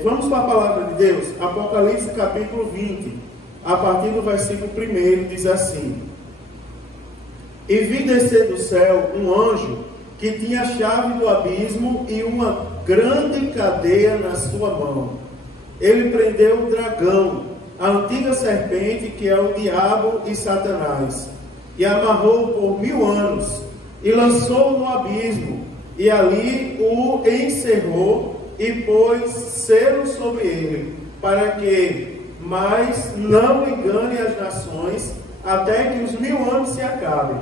Vamos para a palavra de Deus, Apocalipse capítulo 20, a partir do versículo 1, diz assim: E vi descer do céu um anjo que tinha a chave do abismo e uma grande cadeia na sua mão. Ele prendeu o dragão, a antiga serpente, que é o diabo e Satanás, e amarrou por 1000 anos, e lançou no abismo, e ali o encerrou, e pôs selo sobre ele, para que mais não engane as nações, até que os 1000 anos se acabem.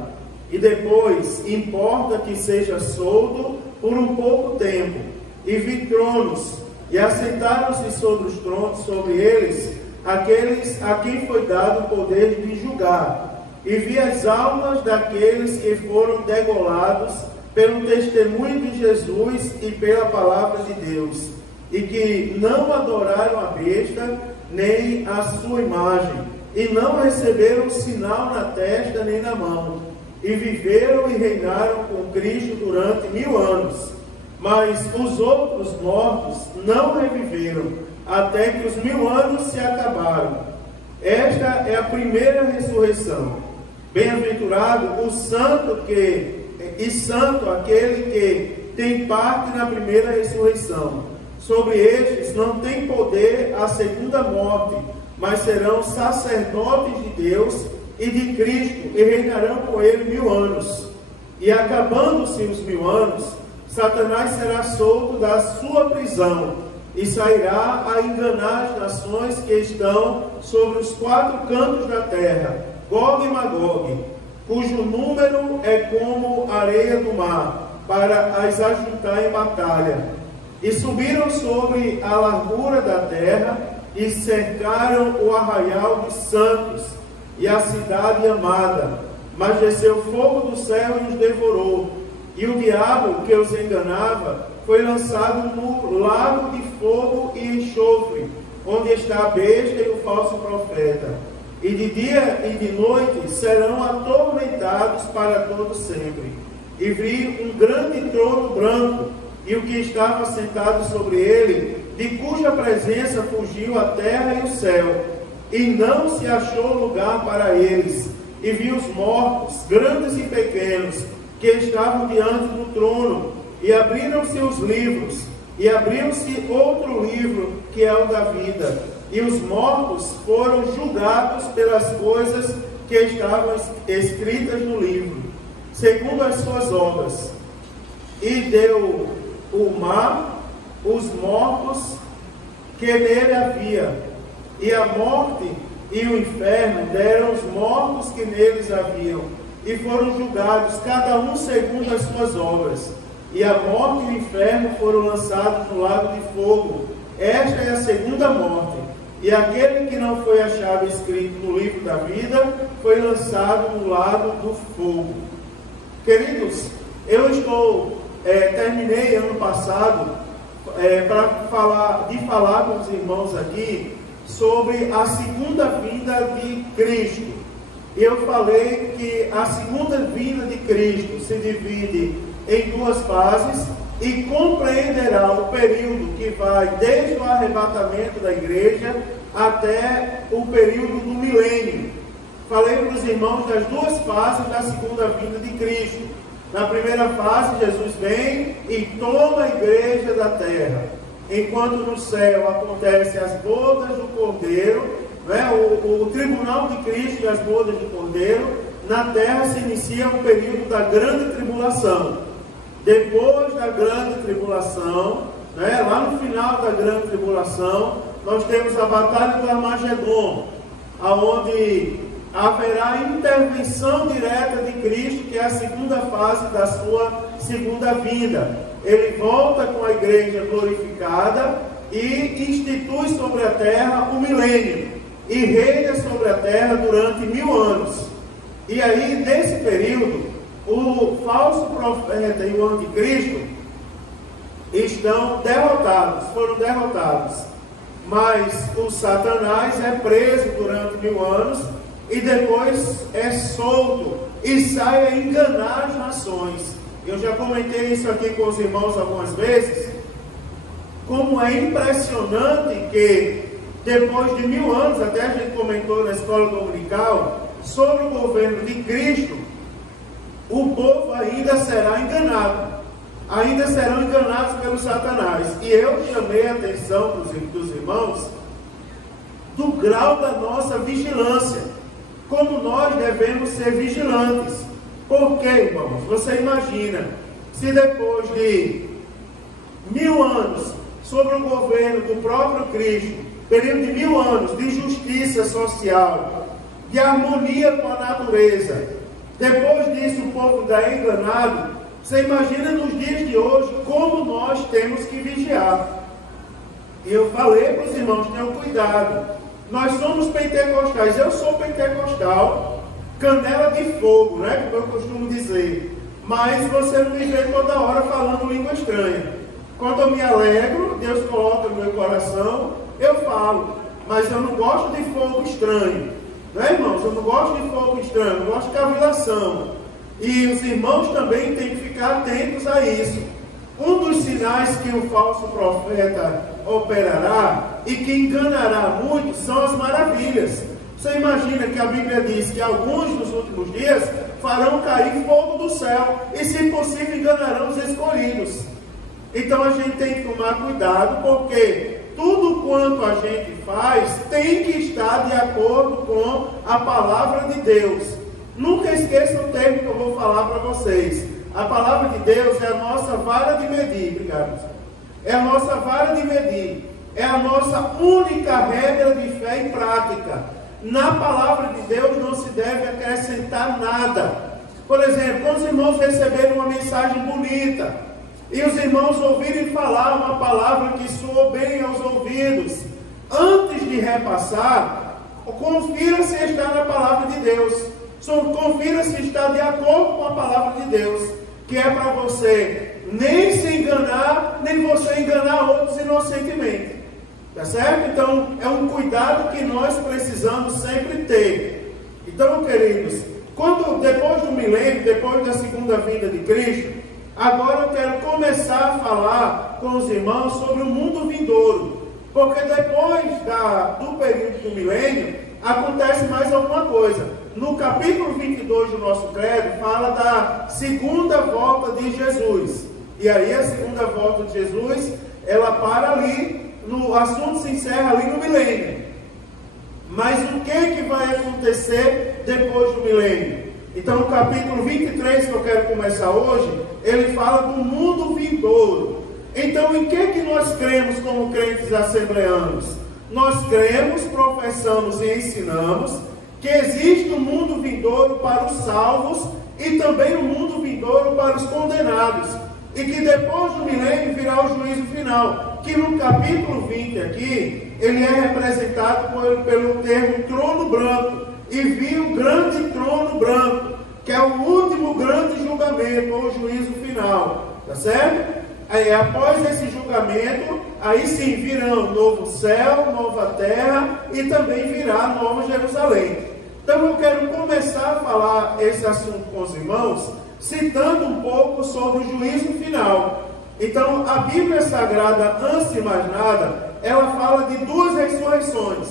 E depois importa que seja solto por um pouco tempo. E vi tronos, e assentaram-se sobre os tronos, sobre eles, aqueles a quem foi dado o poder de julgar. E vi as almas daqueles que foram degolados pelo testemunho de Jesus e pela palavra de Deus, e que não adoraram a besta, nem a sua imagem, e não receberam sinal na testa nem na mão, e viveram e reinaram com Cristo durante 1000 anos. Mas os outros mortos não reviveram, até que os 1000 anos se acabaram. Esta é a primeira ressurreição. Bem-aventurado o santo aquele que tem parte na primeira ressurreição. Sobre estes não tem poder a segunda morte, mas serão sacerdotes de Deus e de Cristo, e reinarão com ele 1000 anos. E acabando-se os 1000 anos, Satanás será solto da sua prisão, e sairá a enganar as nações que estão sobre os 4 cantos da terra, Gog e Magog, cujo número é como areia do mar, para as ajuntar em batalha. E subiram sobre a largura da terra, e cercaram o arraial dos santos, e a cidade amada. Mas desceu fogo do céu e os devorou. E o diabo que os enganava foi lançado no lago de fogo e enxofre, onde está a besta e o falso profeta. E de dia e de noite serão atormentados para todo sempre. E vi um grande trono branco, e o que estava sentado sobre ele, de cuja presença fugiu a terra e o céu, e não se achou lugar para eles. E vi os mortos, grandes e pequenos, que estavam diante do trono, e abriram-se os livros, e abriu-se outro livro, que é o da vida, e os mortos foram julgados pelas coisas que estavam escritas no livro, segundo as suas obras. E deu o mar os mortos que nele havia, e a morte e o inferno deram os mortos que neles haviam, e foram julgados cada um segundo as suas obras. E a morte e o inferno foram lançados no lago de fogo. Esta é a segunda morte. E aquele que não foi achado escrito no livro da vida foi lançado no lago do fogo. Queridos, eu terminei ano passado para falar com os irmãos aqui sobre a segunda vinda de Cristo. Eu falei que a segunda vinda de Cristo se divide em 2 fases e compreenderá o período que vai desde o arrebatamento da igreja até o período do milênio. Falei para os irmãos das 2 fases da segunda vinda de Cristo. Na primeira fase, Jesus vem e toma a igreja da terra. Enquanto no céu acontecem as bodas do Cordeiro, o tribunal de Cristo e as bodas do Cordeiro, na terra se inicia um período da grande tribulação. Depois da grande tribulação, lá no final da grande tribulação, nós temos a batalha do Armagedon, aonde haverá a intervenção direta de Cristo, que é a segunda fase da sua segunda vinda. Ele volta com a igreja glorificada e institui sobre a terra o milênio, e reina sobre a terra durante 1000 anos. E aí, nesse período, o falso profeta e o anticristo foram derrotados. Mas o Satanás é preso durante 1000 anos e depois é solto e sai a enganar as nações. Eu já comentei isso aqui com os irmãos algumas vezes. como é impressionante que, depois de 1000 anos, até a gente comentou na escola dominical, sobre o governo de Cristo, o povo ainda será enganado. Ainda serão enganados pelo Satanás. E eu chamei a atenção dos irmãos do grau da nossa vigilância. Como nós devemos ser vigilantes. Por quê, irmãos? Você imagina, se depois de 1000 anos, sobre o governo do próprio Cristo, período de 1000 anos de justiça social, de harmonia com a natureza, depois disso o povo ainda é enganado, você imagina nos dias de hoje como nós temos que vigiar. E eu falei para os irmãos, tenham cuidado. Nós somos pentecostais, eu sou pentecostal, canela de fogo, né, como eu costumo dizer. Mas você não me vê toda hora falando língua estranha. Quando eu me alegro, Deus coloca no meu coração, eu falo. Mas eu não gosto de fogo estranho. Não é, irmãos? Eu não gosto de fogo estranho, eu gosto de cavilação. E os irmãos também têm que ficar atentos a isso. Um dos sinais que o falso profeta operará e que enganará muito são as maravilhas. Você imagina que a Bíblia diz que alguns nos últimos dias farão cair fogo do céu e, se possível, enganarão os escolhidos. Então a gente tem que tomar cuidado, porque tudo quanto a gente faz tem que estar de acordo com a palavra de Deus. Nunca esqueça o termo que eu vou falar para vocês. A palavra de Deus é a nossa vara de medir, obrigado. É a nossa vara de medir. É a nossa única regra de fé e prática. Na palavra de Deus não se deve acrescentar nada. Por exemplo, quando os irmãos receberem uma mensagem bonita e os irmãos ouvirem falar uma palavra que soou bem aos ouvidos, antes de repassar, confira se está na palavra de Deus. Confira se está de acordo com a palavra de Deus, que é para você nem se enganar, nem você enganar outros inocentemente. Tá certo? Então, é um cuidado que nós precisamos sempre ter. Então, queridos, depois do milênio, depois da segunda vinda de Cristo, agora eu quero começar a falar com os irmãos sobre o mundo vindouro. Porque depois do período do milênio, acontece mais alguma coisa. No capítulo 22 do nosso credo, fala da segunda volta de Jesus. E aí a segunda volta de Jesus, ela para ali, o assunto se encerra ali no milênio. Mas o que vai acontecer depois do milênio? Então, no capítulo 23, que eu quero começar hoje, ele fala do mundo vindouro. Então, em que nós cremos como crentes assembleanos? Nós cremos, professamos e ensinamos que existe um mundo vindouro para os salvos e também um mundo vindouro para os condenados. E que depois do milênio virá o juízo final. Que no capítulo 20 aqui, ele é representado pelo termo trono branco. E vi um grande trono branco, que é o último grande julgamento, ou juízo final. Tá certo? Aí, após esse julgamento, aí sim virão novo céu, nova terra e também virá nova Jerusalém. Então eu quero começar a falar esse assunto com os irmãos, citando um pouco sobre o juízo final. Então a Bíblia Sagrada, antes de mais nada, ela fala de duas ressurreições.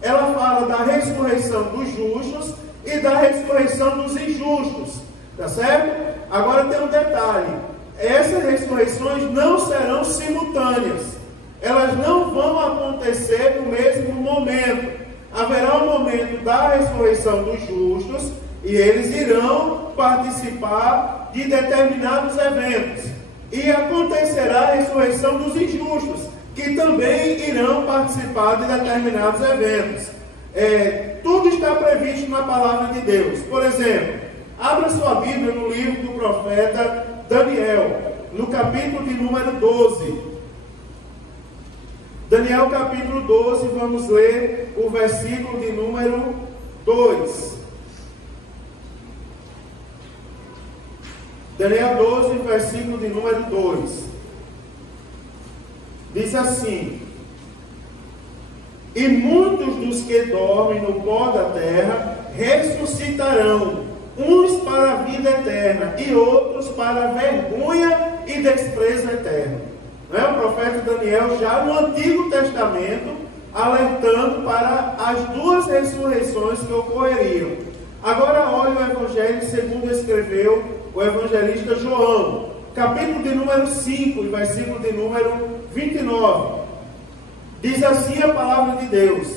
Ela fala da ressurreição dos justos e da ressurreição dos injustos. Tá certo? Agora tem um detalhe. Essas ressurreições não serão simultâneas. Elas não vão acontecer no mesmo momento. Haverá um momento da ressurreição dos justos e eles irão participar de determinados eventos. E acontecerá a ressurreição dos injustos, que também irão participar de determinados eventos. Tudo está previsto na palavra de Deus. Por exemplo, abra sua Bíblia no livro do profeta Daniel, no capítulo de número 12. Daniel capítulo 12, vamos ler o versículo de número 2. Daniel 12, versículo de número 2. Diz assim: e muitos dos que dormem no pó da terra ressuscitarão, uns para a vida eterna e outros para a vergonha e desprezo eterno. né? O profeta Daniel, já no Antigo Testamento, alertando para as duas ressurreições que ocorreriam. Agora olhe o Evangelho segundo escreveu o evangelista João, capítulo de número 5, e versículo de número 29. Diz assim a palavra de Deus,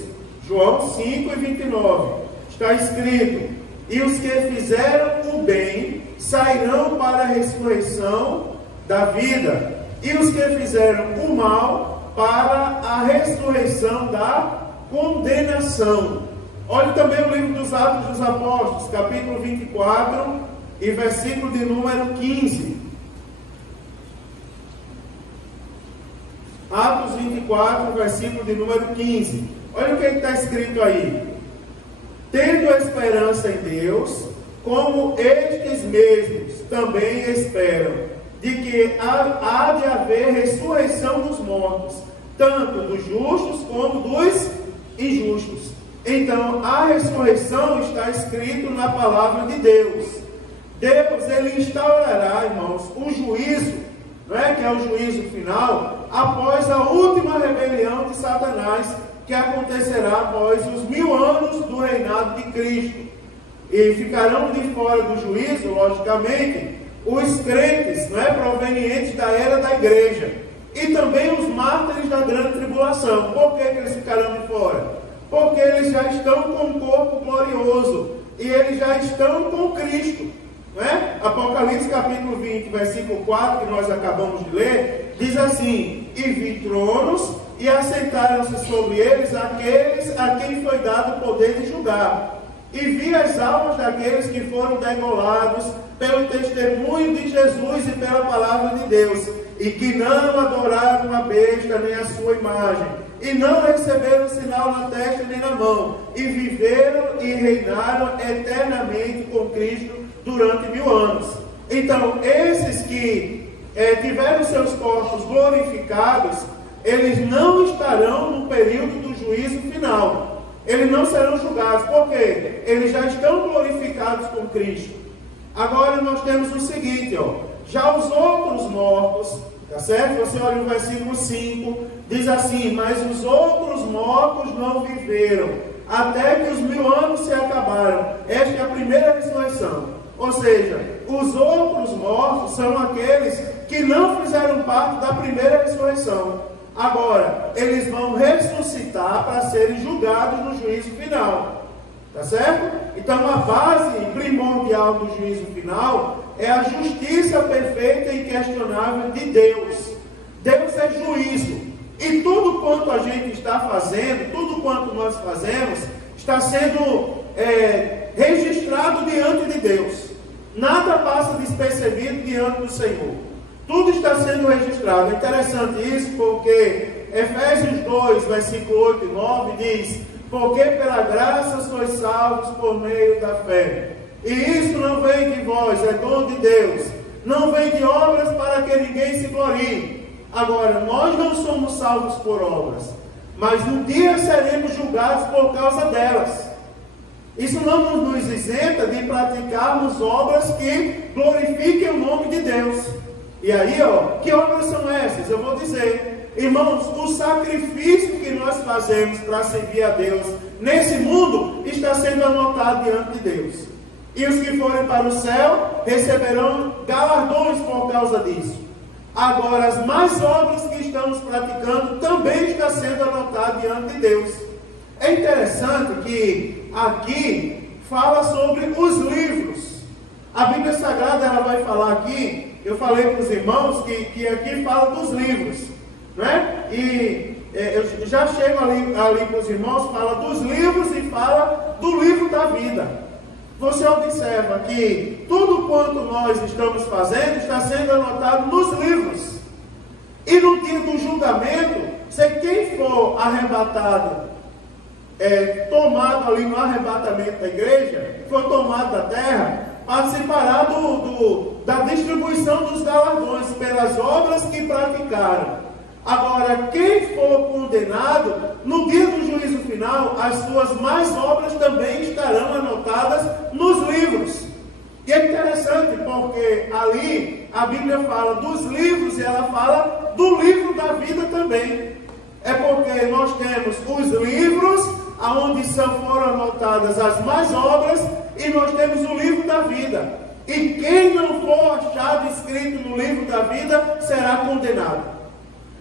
João 5 e 29, está escrito: e os que fizeram o bem sairão para a ressurreição da vida, e os que fizeram o mal para a ressurreição da condenação. Olhe também o livro dos Atos dos Apóstolos, capítulo 24 e versículo de número 15. Atos 24, versículo de número 15. Olha o que está escrito aí: tendo a esperança em Deus, como estes mesmos também esperam, de que há de haver ressurreição dos mortos, tanto dos justos como dos injustos. Então, a ressurreição está escrito na palavra de Deus. Deus, Ele instaurará, irmãos, o juízo, não é? Que é o juízo final, após a última rebelião de Satanás, que acontecerá após os 1000 anos do reinado de Cristo. E ficarão de fora do juízo, logicamente, os crentes, não é? Provenientes da era da igreja, e também os mártires da grande tribulação. Por que eles ficarão de fora? Porque eles já estão com o corpo glorioso, e eles já estão com Cristo, não é? Apocalipse capítulo 20, versículo 4, que nós acabamos de ler, diz assim: e vi tronos, e assentaram-se sobre eles aqueles a quem foi dado o poder de julgar. E vi as almas daqueles que foram degolados pelo testemunho de Jesus e pela palavra de Deus, e que não adoraram a besta nem a sua imagem, e não receberam sinal na testa nem na mão, e viveram e reinaram eternamente com Cristo durante 1000 anos. Então, esses que tiveram seus corpos glorificados, eles não estarão no período do juízo final. Eles não serão julgados. Por quê? Eles já estão glorificados com Cristo. Agora nós temos o seguinte, ó, já os outros mortos, tá certo? Você olha no versículo 5, diz assim: mas os outros mortos não viveram, até que os 1000 anos se acabaram. Esta é a primeira ressurreição. Ou seja, os outros mortos são aqueles que não fizeram parte da primeira ressurreição. Agora, eles vão ressuscitar para serem julgados no juízo final. Tá certo? Então, a base primordial do juízo final é a justiça perfeita e inquestionável de Deus. Deus é juízo. E tudo quanto a gente está fazendo, tudo quanto nós fazemos, está sendo registrado diante de Deus. Nada passa despercebido diante do Senhor. Tudo está sendo registrado. É interessante isso, porque Efésios 2, versículo 8 e 9 diz: porque pela graça sois salvos por meio da fé. E isso não vem de vós, é dom de Deus. Não vem de obras para que ninguém se glorie. Agora, nós não somos salvos por obras, mas um dia seremos julgados por causa delas. Isso não nos isenta de praticarmos obras que glorifiquem o nome de Deus. E aí, ó, que obras são essas? Eu vou dizer, irmãos, o sacrifício que nós fazemos para servir a Deus nesse mundo está sendo anotado diante de Deus. E os que forem para o céu receberão galardões por causa disso. Agora, as más obras que estamos praticando também está sendo anotado diante de Deus. É interessante que aqui fala sobre os livros. A Bíblia Sagrada, ela vai falar aqui, eu falei para os irmãos que aqui fala dos livros, né? E eu já chego ali para os irmãos, fala dos livros e fala do livro da vida. Você observa que tudo quanto nós estamos fazendo está sendo anotado nos livros. E no dia do julgamento, se quem for arrebatado, tomado ali no arrebatamento da igreja, for tomado da terra, participará da distribuição dos galardões pelas obras que praticaram. Agora, quem for condenado, no dia do juízo final, as suas más obras também estarão anotadas nos livros. E é interessante porque ali a Bíblia fala dos livros e ela fala do livro da vida também. É porque nós temos os livros onde foram anotadas as más obras e nós temos o livro da vida. E quem não for achado escrito no livro da vida será condenado.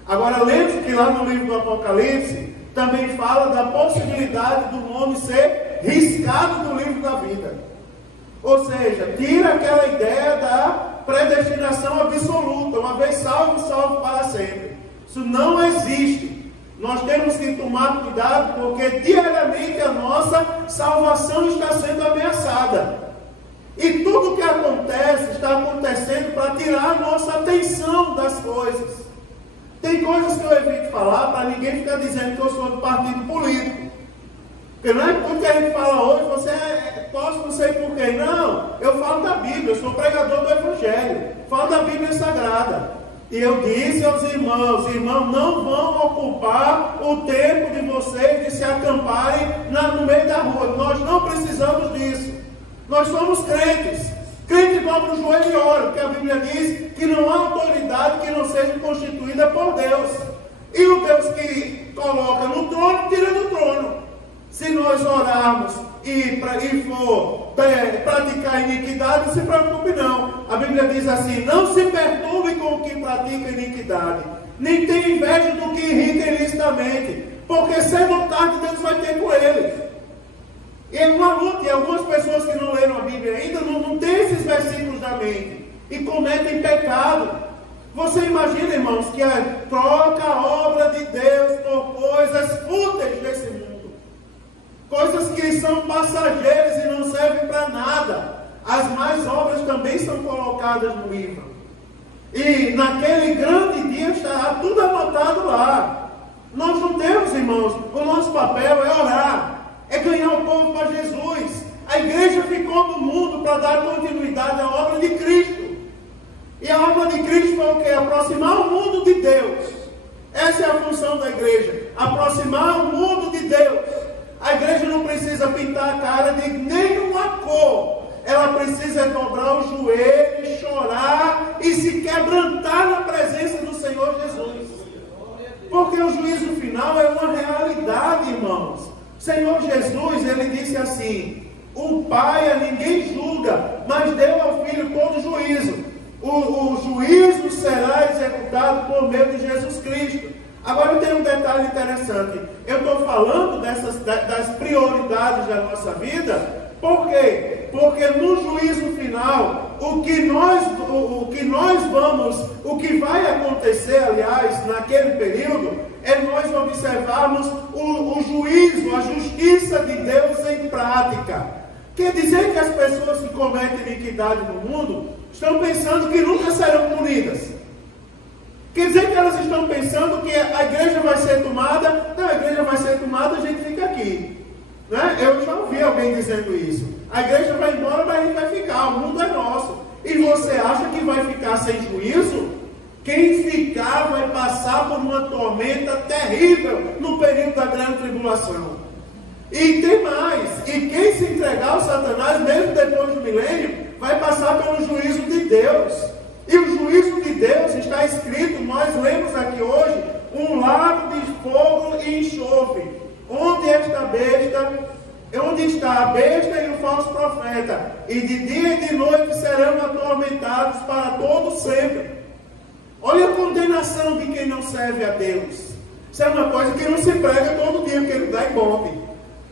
Agora lembre-se que lá no livro do Apocalipse também fala da possibilidade do nome ser riscado do livro da vida. Ou seja, tira aquela ideia da predestinação absoluta, uma vez salvo, salvo para sempre. Isso não existe. Nós temos que tomar cuidado porque diariamente a nossa salvação está sendo ameaçada. E tudo que acontece está acontecendo para tirar a nossa atenção das coisas. Tem coisas que eu evito falar para ninguém ficar dizendo que eu sou do partido político. Porque não é tudo que a gente fala hoje, você posso não sei por quê. Não, eu falo da Bíblia, eu sou pregador do Evangelho. Falo da Bíblia Sagrada. E eu disse aos irmãos, irmãos, não vão ocupar o tempo de vocês de se acamparem no meio da rua. Nós não precisamos disso. Nós somos crentes. Crente dobra o joelho e ora, porque a Bíblia diz que não há autoridade que não seja constituída por Deus. E o Deus que coloca no trono, tira do trono. Se nós orarmos e for praticar iniquidade, não se preocupe não. A Bíblia diz assim, não se perturbe com o que pratica iniquidade, nem tenha inveja do que irrita ilicitamente, porque cedo ou tarde Deus vai ter com eles. E é uma luta, e algumas pessoas que não leram a Bíblia ainda não têm esses versículos na mente, e cometem pecado. Você imagina, irmãos, que troca a obra de Deus por coisas fúteis desse mundo. Coisas que são passageiras e não servem para nada. As más obras também são colocadas no livro. E naquele grande dia estará tudo anotado lá. Nós não temos, irmãos, o nosso papel é orar, é ganhar o povo para Jesus. A igreja ficou no mundo para dar continuidade à obra de Cristo. E a obra de Cristo foi o quê? Aproximar o mundo de Deus. Essa é a função da igreja, aproximar o mundo de Deus. A igreja não precisa pintar a cara de nenhuma cor. Ela precisa dobrar o joelho, chorar e se quebrantar na presença do Senhor Jesus. Porque o juízo final é uma realidade, irmãos. O Senhor Jesus, ele disse assim, o Pai a ninguém julga, mas deu ao Filho todo juízo. O juízo será executado por meio de Jesus Cristo. Agora eu tenho um detalhe interessante. Eu estou falando das prioridades da nossa vida. Por quê? Porque no juízo final, o que vai acontecer, aliás, naquele período, é nós observarmos o juízo, a justiça de Deus em prática. Quer dizer que as pessoas que cometem iniquidade no mundo estão pensando que nunca serão punidas. Quer dizer que elas estão pensando que a igreja vai ser tomada. Não, a igreja vai ser tomada, a gente fica aqui. Né? Eu já ouvi alguém dizendo isso. A igreja vai embora, mas a gente vai ficar. O mundo é nosso. E você acha que vai ficar sem juízo? Quem ficar vai passar por uma tormenta terrível no período da grande tribulação. E tem mais. E quem se entregar ao Satanás, mesmo depois do milênio, vai passar pelo juízo de Deus. E o juízo de Deus está escrito, nós lemos aqui hoje, um lago de fogo e enxofre, onde está a besta e o falso profeta, e de dia e de noite serão atormentados para todo sempre. Olha a condenação de quem não serve a Deus. Isso é uma coisa que não se prega todo dia, porque ele dá ibope.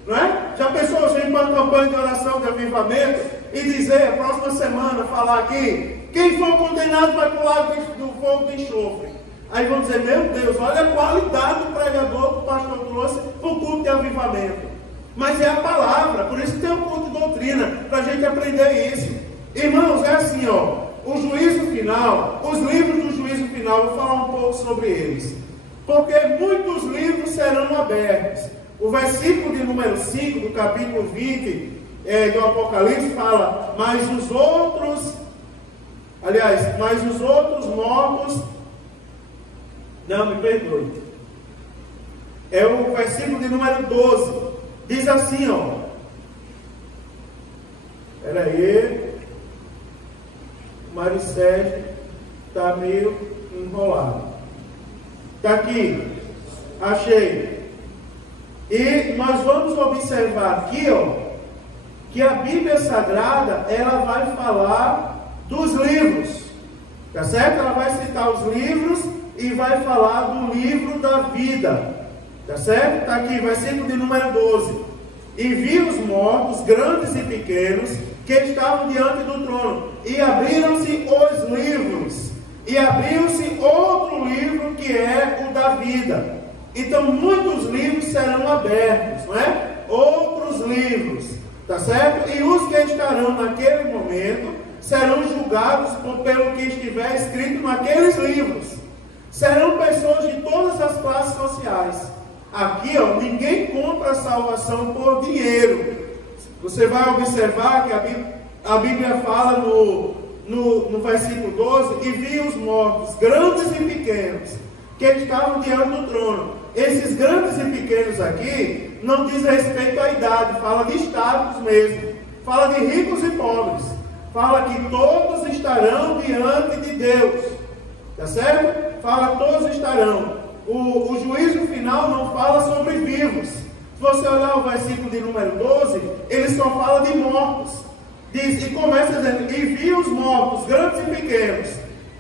Não é? Já pensou a gente para uma campanha de oração de avivamento e dizer, a próxima semana, falar aqui, quem for condenado vai para o lago do fogo de enxofre. Aí vão dizer, meu Deus, olha a qualidade do pregador que o pastor trouxe para o culto de avivamento. Mas é a palavra, por isso tem um culto de doutrina, para a gente aprender isso. Irmãos, é assim, ó, o juízo final, os livros do juízo final, eu vou falar um pouco sobre eles. Porque muitos livros serão abertos. O versículo de número 5 do capítulo 20 do Apocalipse fala, mas os outros mortos, não, me perdoe, é o versículo de número 12, diz assim, ó, peraí, Maricete está meio enrolado. Está aqui. Achei. E nós vamos observar aqui, que a Bíblia Sagrada, ela vai falar dos livros. Tá certo? Ela vai citar os livros e vai falar do livro da vida. Tá certo? Está aqui, versículo de número 12. E vi os mortos, grandes e pequenos, que estavam diante do trono. E abriram-se os livros. E abriu-se outro livro, que é o da vida. Então, muitos livros serão abertos, não é? Outros livros, tá certo? E os que estarão naquele momento serão julgados pelo que estiver escrito naqueles livros. Serão pessoas de todas as classes sociais. Aqui, ninguém compra a salvação por dinheiro. Você vai observar que a Bíblia fala no versículo 12: e vi os mortos, grandes e pequenos, que estavam diante do trono. Esses grandes e pequenos aqui não diz respeito à idade, fala de status mesmo, fala de ricos e pobres, fala que todos estarão diante de Deus, tá certo? Fala todos estarão. O juízo final não fala sobre vivos. Se você olhar o versículo de número 12, ele só fala de mortos. Diz, e começa dizendo: e vi os mortos, grandes e pequenos.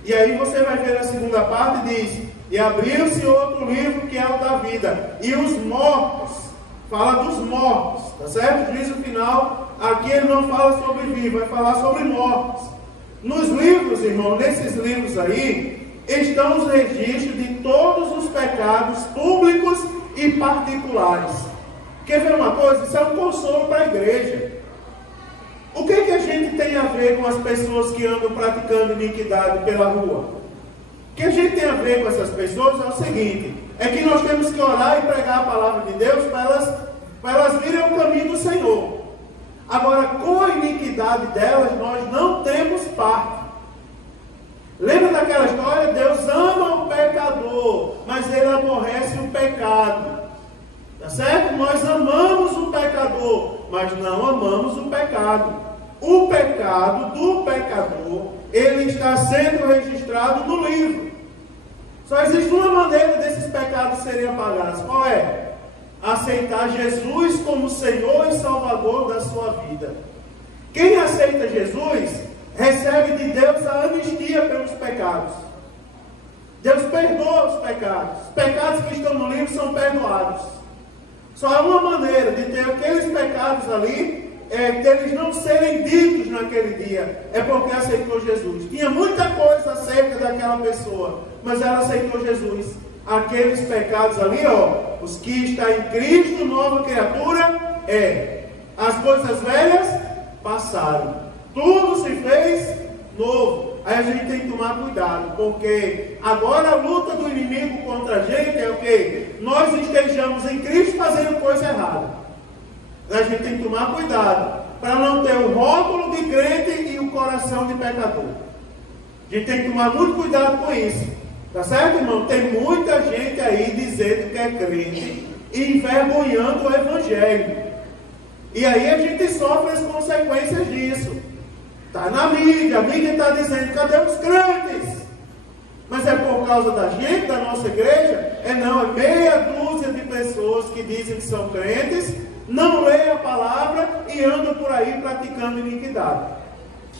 E aí você vai ver a segunda parte, diz: e abriu-se outro livro, que é o da vida. E os mortos, fala dos mortos, tá certo? O juízo final, aqui ele não fala sobre vivos, vai falar sobre mortos. Nos livros, irmão, nesses livros aí, estão os registros de todos os pecados públicos e particulares. Quer ver uma coisa? Isso é um consolo para a igreja. O que a gente tem a ver com as pessoas que andam praticando iniquidade pela rua? O que a gente tem a ver com essas pessoas é o seguinte: é que nós temos que orar e pregar a palavra de Deus para elas virem o caminho do Senhor. Agora, com a iniquidade delas, nós não temos parte. Lembra daquela história? Deus ama o pecador, mas Ele aborrece o pecado. Tá certo? Nós amamos o pecador, mas não amamos o pecado. O pecado do pecador, ele está sendo registrado no livro. Só existe uma maneira desses pecados serem apagados. Qual é? Aceitar Jesus como Senhor e Salvador da sua vida. Quem aceita Jesus recebe de Deus a anistia pelos pecados. Deus perdoa os pecados. Os pecados que estão no livro são perdoados. Só há uma maneira de ter aqueles pecados ali, deles não serem ditos naquele dia, é porque aceitou Jesus. Tinha muita coisa acerca daquela pessoa, mas ela aceitou Jesus. Aqueles pecados ali, os que está em Cristo, nova criatura, as coisas velhas passaram, tudo se fez novo. Aí a gente tem que tomar cuidado, porque agora a luta do inimigo contra a gente é o quê? Nós estejamos em Cristo fazendo coisa errada. A gente tem que tomar cuidado para não ter o rótulo de crente e o coração de pecador. A gente tem que tomar muito cuidado com isso. Tá certo, irmão? Tem muita gente aí dizendo que é crente e envergonhando o Evangelho. E aí a gente sofre as consequências disso. Está na mídia, a mídia está dizendo: cadê os crentes? Mas é por causa da gente, da nossa igreja? Não, é meia dúzia de pessoas que dizem que são crentes, não leem a palavra e andam por aí praticando iniquidade.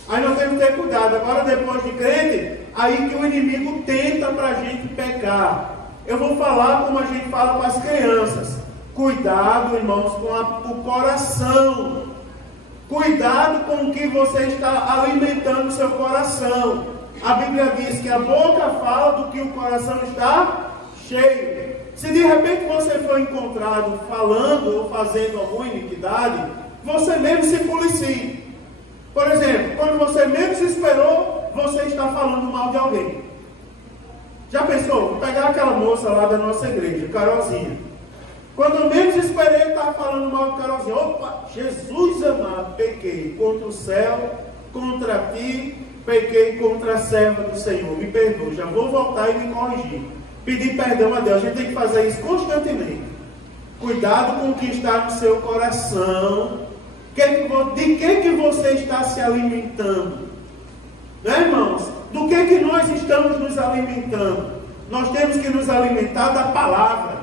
Aí nós temos que ter cuidado. Agora, depois de crente, aí que o inimigo tenta para a gente pecar. Eu vou falar como a gente fala para as crianças: cuidado, irmãos, com o coração. Cuidado com o que você está alimentando o seu coração. A Bíblia diz que a boca fala do que o coração está cheio. Se de repente você for encontrado falando ou fazendo alguma iniquidade, você mesmo se policie. Por exemplo, quando você menos esperou, você está falando mal de alguém. Já pensou? Vou pegar aquela moça lá da nossa igreja, Carolzinha. Quando eu menos esperei, estava falando mal de Carolzinha. Opa, Jesus amado, pequei contra o céu, contra ti, pequei contra a serva do Senhor. Me perdoa, já vou voltar e me corrigir. Pedir perdão a Deus. A gente tem que fazer isso constantemente. Cuidado com o que está no seu coração. De que você está se alimentando? Né, irmãos? Do que nós estamos nos alimentando? Nós temos que nos alimentar da palavra.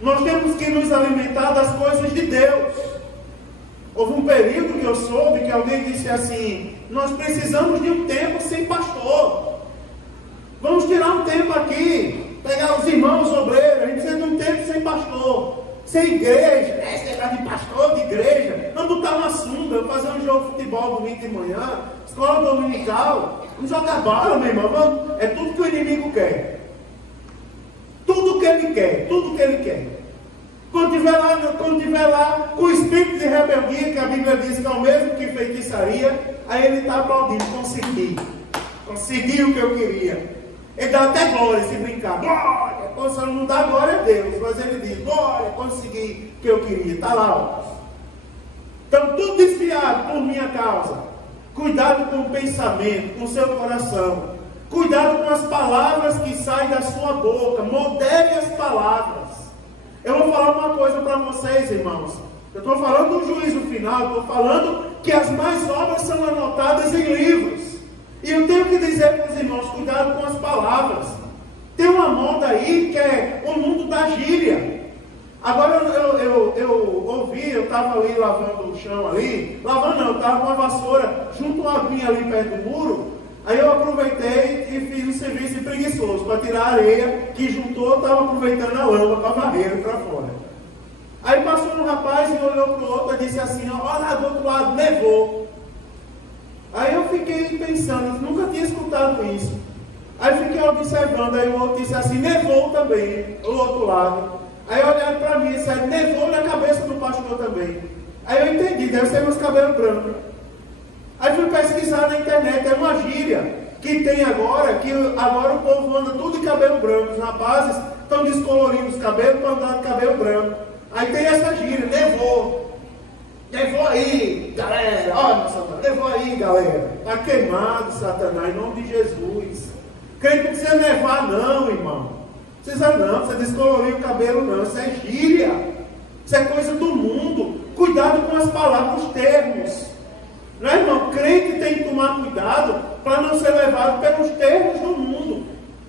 Nós temos que nos alimentar das coisas de Deus. Houve um período que eu soube que alguém disse assim: nós precisamos de um tempo sem pastor. Vamos tirar um tempo aqui, pegar os irmãos obreiros, a gente precisa de um tempo sem pastor, sem igreja, esse negócio de pastor, de igreja. Vamos botar uma sunga, fazer um jogo de futebol domingo de manhã, escola dominical, vamos jogar bola, meu irmão. Vamos. É tudo que o inimigo quer. Tudo que ele quer, tudo que ele quer. Quando tiver lá com o espírito de rebeldia, que a Bíblia diz que é o mesmo que feitiçaria, aí ele está aplaudindo: consegui o que eu queria. Ele dá até glória se brincar. Glória! Só não dá glória a Deus, mas ele diz: glória, consegui o que eu queria. Está lá, ó. Então, tudo desviado por minha causa. Cuidado com o pensamento, com o seu coração. Cuidado com as palavras que saem da sua boca. Modere as palavras. Eu vou falar uma coisa para vocês, irmãos. Eu estou falando do juízo final. Estou falando que as más obras são anotadas em livros. E eu tenho que dizer para os irmãos: cuidado com as palavras. Tem uma moda aí que é o mundo da gíria. Agora eu ouvi, eu estava ali lavando o chão ali. Lavando não, eu estava com a vassoura junto a aguinha ali perto do muro. Aí eu aproveitei e fiz um serviço preguiçoso para tirar a areia que juntou. Estava aproveitando a lama para varrer para fora. Aí passou um rapaz e olhou para o outro e disse assim: olha lá do outro lado, nevou. Aí eu fiquei pensando, nunca tinha escutado isso. Aí fiquei observando, aí o outro disse assim: nevou também, do outro lado. Aí olharam para mim e disseram: nevou na cabeça do pastor também. Aí eu entendi, deve ser meus cabelos brancos. Aí fui pesquisar na internet, é uma gíria que tem agora, que agora o povo anda tudo de cabelo branco. Os rapazes estão descolorindo os cabelos para andar de cabelo branco. Aí tem essa gíria: nevou. Nevou aí, galera. Olha, Satanás, nevou aí, galera. Está queimado, Satanás, em nome de Jesus. Crente não precisa nevar, não, irmão. Precisa não, precisa descolorir o cabelo, não. Isso é gíria. Isso é coisa do mundo. Cuidado com as palavras, os termos. Não é, irmão? Crente tem que tomar cuidado para não ser levado pelos termos do mundo.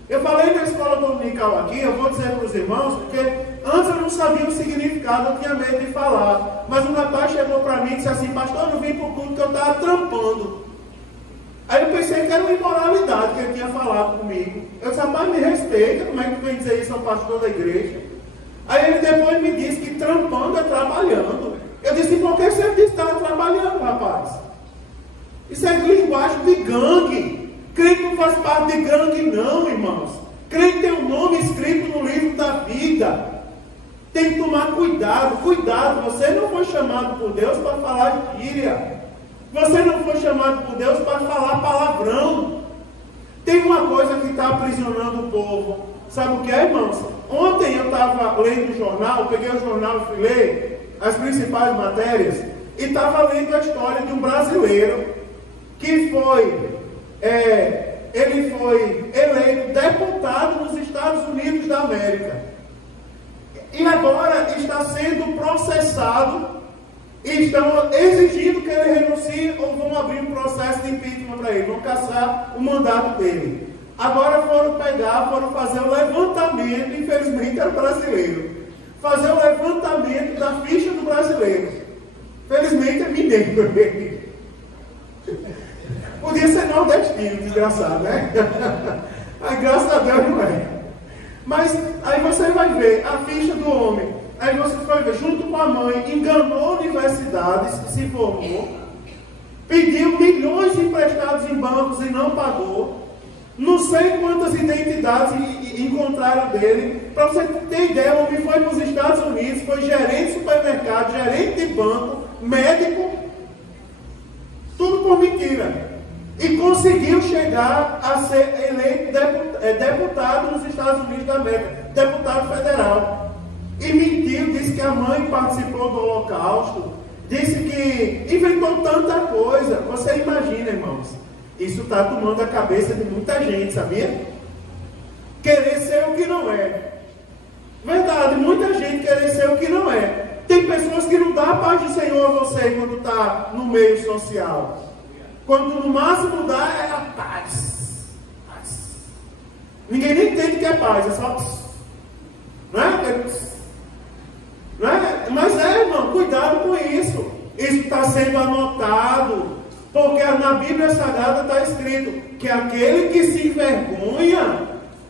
Eu falei na escola dominical aqui, eu vou dizer para os irmãos, porque antes eu não sabia o significado, eu tinha medo de falar. Mas um rapaz chegou para mim e disse assim: pastor, eu não vim para o culto que eu estava trampando. Aí eu pensei que era uma imoralidade que ele tinha falado comigo. Eu disse: rapaz, me respeita, como é que tu vem dizer isso ao pastor da igreja? Aí ele depois me disse que trampando é trabalhando. Eu disse: por que você disse que estava trabalhando, rapaz? Isso é linguagem de gangue. Crente não faz parte de gangue, não, irmãos. Crente tem um nome escrito no livro da vida. Tem que tomar cuidado. Cuidado, você não foi chamado por Deus para falar gíria. Você não foi chamado por Deus para falar palavrão. Tem uma coisa que está aprisionando o povo. Sabe o que é, irmãos? Ontem eu estava lendo o jornal, peguei o jornal e fui ler as principais matérias, e estava lendo a história de um brasileiro que ele foi eleito deputado nos Estados Unidos da América. E agora está sendo processado e estão exigindo que ele renuncie, ou vão abrir um processo de impeachment para ele, vão cassar o mandato dele. Agora foram fazer o levantamento, infelizmente era brasileiro, fazer o levantamento da ficha do brasileiro. Felizmente é mineiro. Podia ser nordestino, desgraçado, né? Mas graças a Deus não é. Mas aí você vai ver a ficha do homem. Aí você vai ver, junto com a mãe, enganou universidades, se formou, pediu milhões emprestados em bancos e não pagou. Não sei quantas identidades encontraram dele. Para você ter ideia, o homem foi para os Estados Unidos, foi gerente de supermercado, gerente de banco, médico, tudo por mentira. E conseguiu chegar a ser eleito deputado nos Estados Unidos da América, deputado federal. E mentiu, disse que a mãe participou do Holocausto, disse que inventou tanta coisa. Você imagina, irmãos, isso está tomando a cabeça de muita gente, sabia? Querer ser o que não é. Verdade, muita gente querer ser o que não é. Tem pessoas que não dão a paz do Senhor a você quando está no meio social. Quando no máximo dá é a paz. Ninguém nem entende que é paz, é só não é? Não é? Mas irmão, cuidado com isso. Isso está sendo anotado, porque na Bíblia Sagrada está escrito que aquele que se envergonha,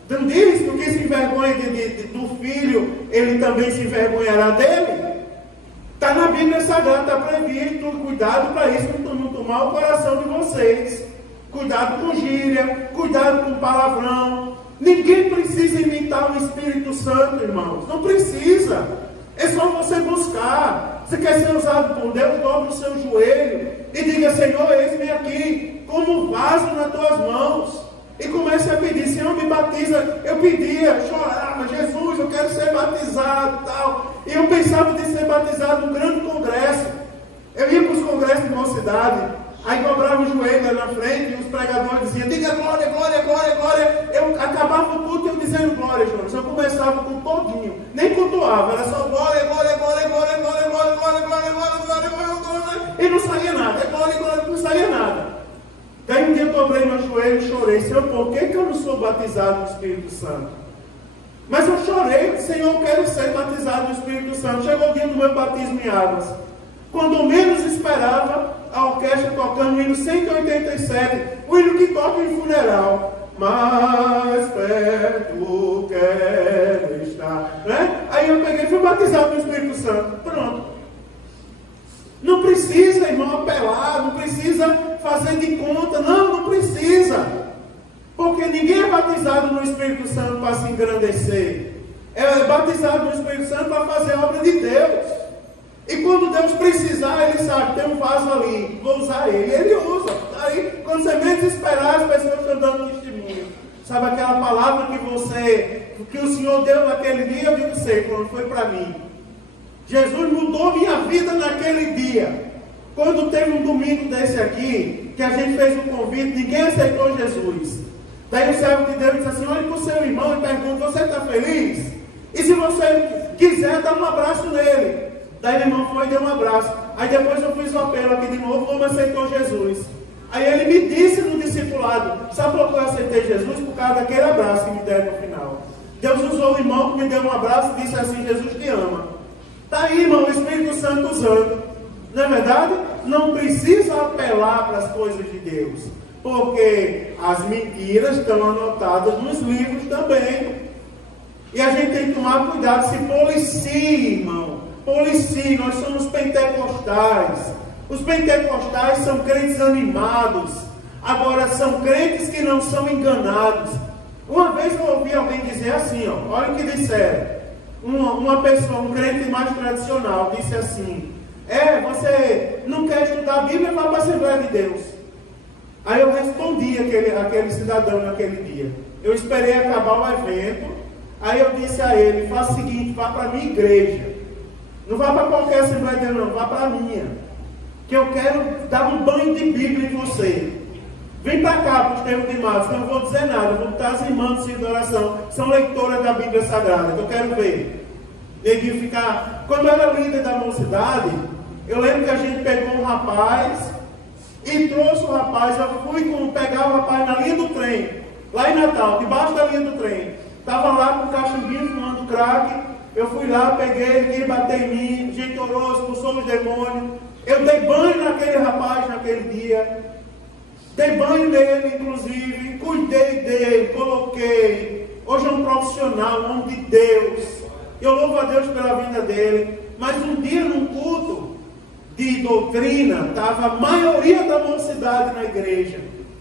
não diz que o que se envergonha do filho, ele também se envergonhará dele? Está na Bíblia Sagrada, está previsto. Cuidado para isso não tomar o coração de vocês. Cuidado com gíria, cuidado com palavrão. Ninguém precisa imitar o Espírito Santo, irmãos. Não precisa. É só você buscar. Você quer ser usado por Deus? Dobre o seu joelho e diga: Senhor, eis-me aqui, como um vaso nas tuas mãos. E comece a pedir: Senhor, me batiza. Eu pedia, chorava: Jesus, eu quero ser batizado, tal. E eu pensava de ser batizado num grande congresso. Eu ia para os congressos de mocidade, aí dobrava o joelho na frente e os pregadores diziam: diga glória, glória, glória, glória. Eu acabava tudo eu dizendo glória, Jonas. Eu começava com todinho, nem cultuava, era só glória, glória, glória, glória, glória, glória, glória, glória, glória, glória, glória, e não saía nada. É glória, glória, não saía nada. Daí um dia eu dobrei meu joelho e chorei: Senhor, por que eu não sou batizado no Espírito Santo? Mas eu chorei: Senhor, eu quero ser batizado no Espírito Santo. Chegou o dia do meu batismo em águas. Quando menos esperava, a orquestra tocando o hino 187, o hino que toca em funeral. Mais perto quero estar, né? Aí eu peguei e fui batizado no Espírito Santo. Pronto. Não precisa, irmão, apelar, não precisa fazer de conta, não precisa. Porque ninguém é batizado no Espírito Santo para se engrandecer. É batizado no Espírito Santo para fazer a obra de Deus. E quando Deus precisar, Ele sabe: tem um vaso ali, vou usar ele. Ele usa. Aí, quando você menos esperar, as pessoas estão dando testemunho. Sabe aquela palavra que o Senhor deu naquele dia? Eu digo: sei, quando foi para mim. Jesus mudou minha vida naquele dia. Quando teve um domingo desse aqui, que a gente fez um convite, ninguém aceitou Jesus. Daí o servo de Deus disse assim: olhe para o seu irmão e pergunta: você está feliz? E se você quiser, dá um abraço nele. Daí meu irmão foi e deu um abraço. Aí depois eu fiz o apelo aqui de novo, como aceitou Jesus. Aí ele me disse no discipulado: sabe por que eu aceitei Jesus? Por causa daquele abraço que me deram no final. Deus usou o irmão que me deu um abraço e disse assim: Jesus te ama. Está aí, irmão, o Espírito Santo usando. Não é verdade? Não precisa apelar para as coisas de Deus, porque as mentiras estão anotadas nos livros também. E a gente tem que tomar cuidado, se policie, irmão. Policie, nós somos pentecostais. Os pentecostais são crentes animados. Agora, são crentes que não são enganados. Uma vez eu ouvi alguém dizer assim, ó, olha o que disseram. Uma pessoa, um crente mais tradicional, disse assim: você não quer estudar a Bíblia, vá para a Assembleia de Deus. Aí eu respondi aquele cidadão naquele dia. Eu esperei acabar o evento. Aí eu disse a ele: faça o seguinte, vá para a minha igreja. Não vá para qualquer Assembleia de Deus, não, vá para a minha. Que eu quero dar um banho de Bíblia em você. Vem para cá para os tempos de março, não vou dizer nada, eu vou botar as irmãs do Círculo de Oração, são leitoras da Bíblia Sagrada, que eu quero ver. Neguinho ficar. Quando eu era líder da mocidade, eu lembro que a gente pegou um rapaz e trouxe o rapaz. Eu fui pegar o rapaz na linha do trem, lá em Natal, debaixo da linha do trem. Estava lá com o cachumbinho fumando crack. Eu fui lá, peguei ele, queria bater em mim, gente orou, expulsou os demônios. Eu dei banho naquele rapaz naquele dia. Dei banho nele, inclusive, cuidei dele, coloquei. Hoje é um profissional, um homem de Deus. Eu louvo a Deus pela vida dele. Mas um dia, num culto de doutrina, estava a maioria da mocidade na igreja.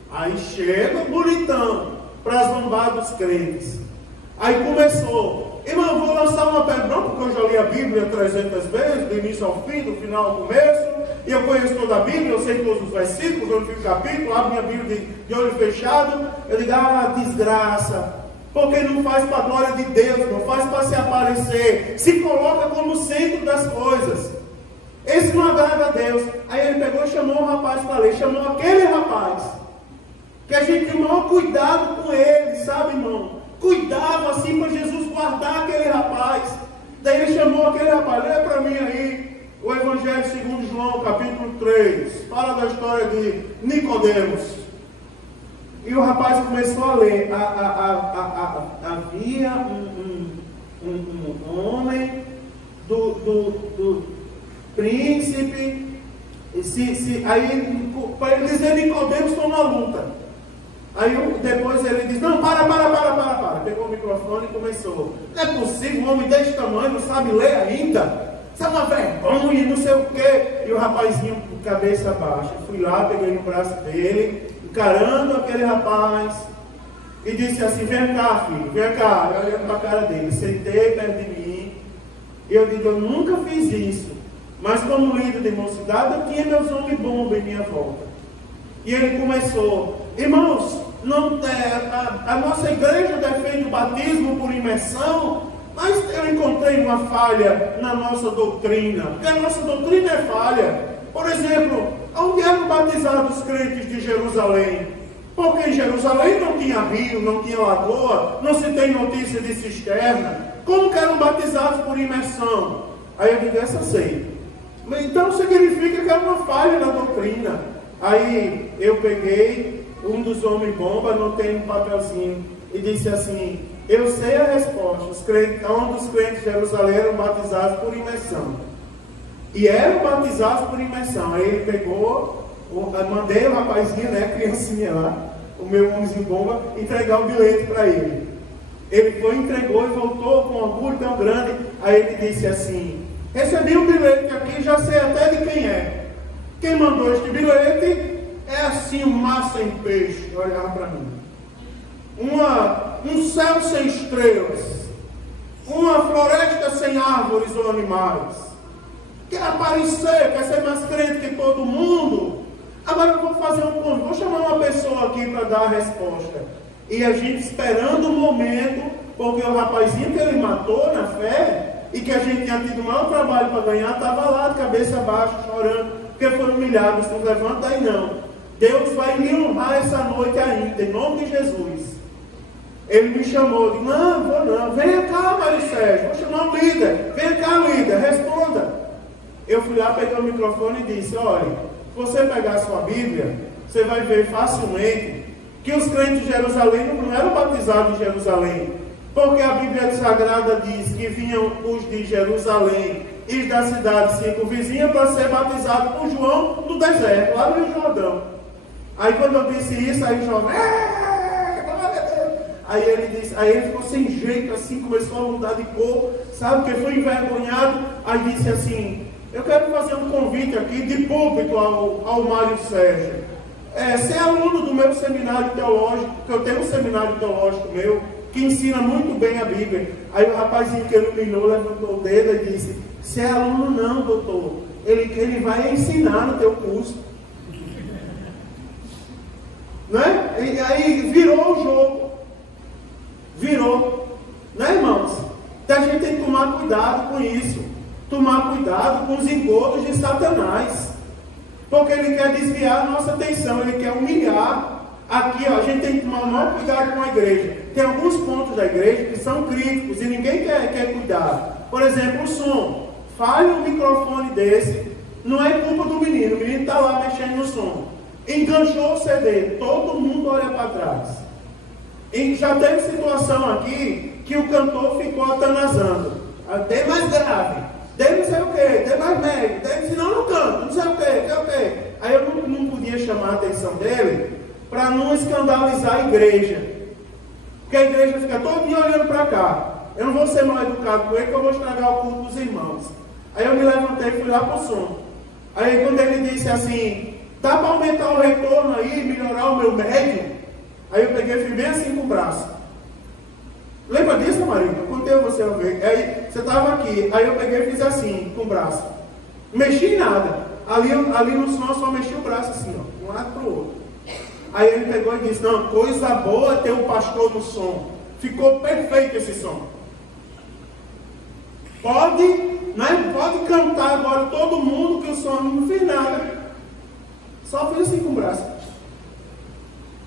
Aí chega o bonitão para zombar dos crentes. Aí começou: irmão, eu vou lançar uma pergunta, porque eu já li a Bíblia 300 vezes, do início ao fim, do final ao começo. E eu conheço toda a Bíblia, eu sei todos os versículos, eu fico capítulo, abro minha Bíblia de olho fechado. Eu digo: desgraça, porque não faz para a glória de Deus, não faz para se aparecer, se coloca como centro das coisas. Esse não agrada a Deus. Aí ele pegou e chamou o rapaz para ler, chamou aquele rapaz, que a gente tem o maior cuidado com ele, sabe, irmão? Cuidava assim para Jesus guardar aquele rapaz. Daí ele chamou aquele rapaz: lê para mim aí o Evangelho 2 João, capítulo 3, fala da história de Nicodemos. E o rapaz começou a ler. Havia um homem do príncipe. Aí, para ele dizer Nicodemos, estou na luta. Aí depois ele diz, não, para. Pegou o microfone e começou. Não é possível, um homem desse tamanho não sabe ler ainda. Isso é uma vergonha, não sei o quê. E o rapazinho com cabeça baixa. Eu fui lá, peguei no braço dele, encarando aquele rapaz, e disse assim, vem cá, filho, vem cá. Eu olhando para a cara dele, sentei perto de mim, e eu digo, eu nunca fiz isso, mas como líder de mocidade, eu tinha meus homens bomba em minha volta. E ele começou, irmãos, a nossa igreja defende o batismo por imersão, mas eu encontrei uma falha na nossa doutrina, porque a nossa doutrina é falha. Por exemplo, onde eram batizados os crentes de Jerusalém? Porque em Jerusalém não tinha rio, não tinha lagoa, não se tem notícia de cisterna. Como que eram batizados por imersão? Aí eu digo, essa sei. Então significa que era uma falha na doutrina. Aí eu peguei um dos homens bomba, anotei um papelzinho e disse assim, eu sei a resposta, onde os crentes de Jerusalém eram batizados por imersão. E eram batizados por imersão. Aí ele pegou, mandei o rapazinho, né, a criancinha lá, o meu homenzinho bomba, entregar o bilhete para ele. Ele foi, entregou e voltou com um orgulho tão grande. Aí ele disse assim, recebi um bilhete aqui, já sei até de quem é. Quem mandou este bilhete é assim, um mar sem peixe. Olhava para mim. Um céu sem estrelas. Uma floresta sem árvores ou animais. Quer aparecer, quer ser mais crente que todo mundo. Agora eu vou fazer um convite. Vou chamar uma pessoa aqui para dar a resposta. E a gente esperando um momento, porque o rapazinho que ele matou na fé, e que a gente tinha tido o maior trabalho para ganhar, estava lá de cabeça baixa, chorando, porque foi humilhado. Não levanta aí não. Deus vai me honrar essa noite ainda, em nome de Jesus. Ele me chamou, disse, não, vou não, venha cá, Mário Sérgio, vou chamar o líder, venha cá, líder, responda. Eu fui lá, peguei o microfone e disse, olha, se você pegar a sua Bíblia, você vai ver facilmente que os crentes de Jerusalém não eram batizados em Jerusalém, porque a Bíblia Sagrada diz que vinham os de Jerusalém e das cidades circunvizinhas para ser batizados por João no deserto, lá no Rio Jordão. Aí quando eu disse isso, aí João, aí ele ficou sem jeito, assim, começou a mudar de cor, sabe, porque foi envergonhado. Aí disse assim, eu quero fazer um convite aqui de público ao Mário Sérgio. Ser aluno do meu seminário teológico, que eu tenho um seminário teológico meu, que ensina muito bem a Bíblia. Aí o rapazinho que iluminou levantou o dedo e disse, se é aluno não, doutor, ele vai ensinar no teu curso. Né? E aí virou o jogo. Virou. Né, irmãos? Então a gente tem que tomar cuidado com isso. Tomar cuidado com os engodos de Satanás. Porque ele quer desviar a nossa atenção, ele quer humilhar. Aqui, ó, a gente tem que tomar o maior cuidado com a igreja. Tem alguns pontos da igreja que são críticos e ninguém quer cuidar. Por exemplo, o som. Falha um microfone desse, não é culpa do menino. O menino está lá mexendo no som. Enganchou o CD, todo mundo olha para trás. E já teve situação aqui que o cantor ficou atanazando. Dê mais grave, dê não sei o que, dê mais médio, senão não canto, não sei o que. Aí eu não podia chamar a atenção dele para não escandalizar a igreja. Porque a igreja fica todo dia olhando para cá. Eu não vou ser mal educado com ele, porque eu vou estragar o culto dos irmãos. Aí eu me levantei e fui lá para o som. Aí quando ele disse assim, dá para aumentar o retorno aí, melhorar o meu médio? Aí eu peguei e fui bem assim com o braço. Lembra disso, Maria? Eu contei a você uma vez. Aí você estava aqui, aí eu peguei e fiz assim, com o braço. Não mexi em nada. Ali no som eu só mexi o braço assim, ó, de um lado para o outro. Aí ele pegou e disse, não, coisa boa ter um pastor no som. Ficou perfeito esse som. Pode cantar agora todo mundo que o som não fez nada. Só fiz assim com o braço.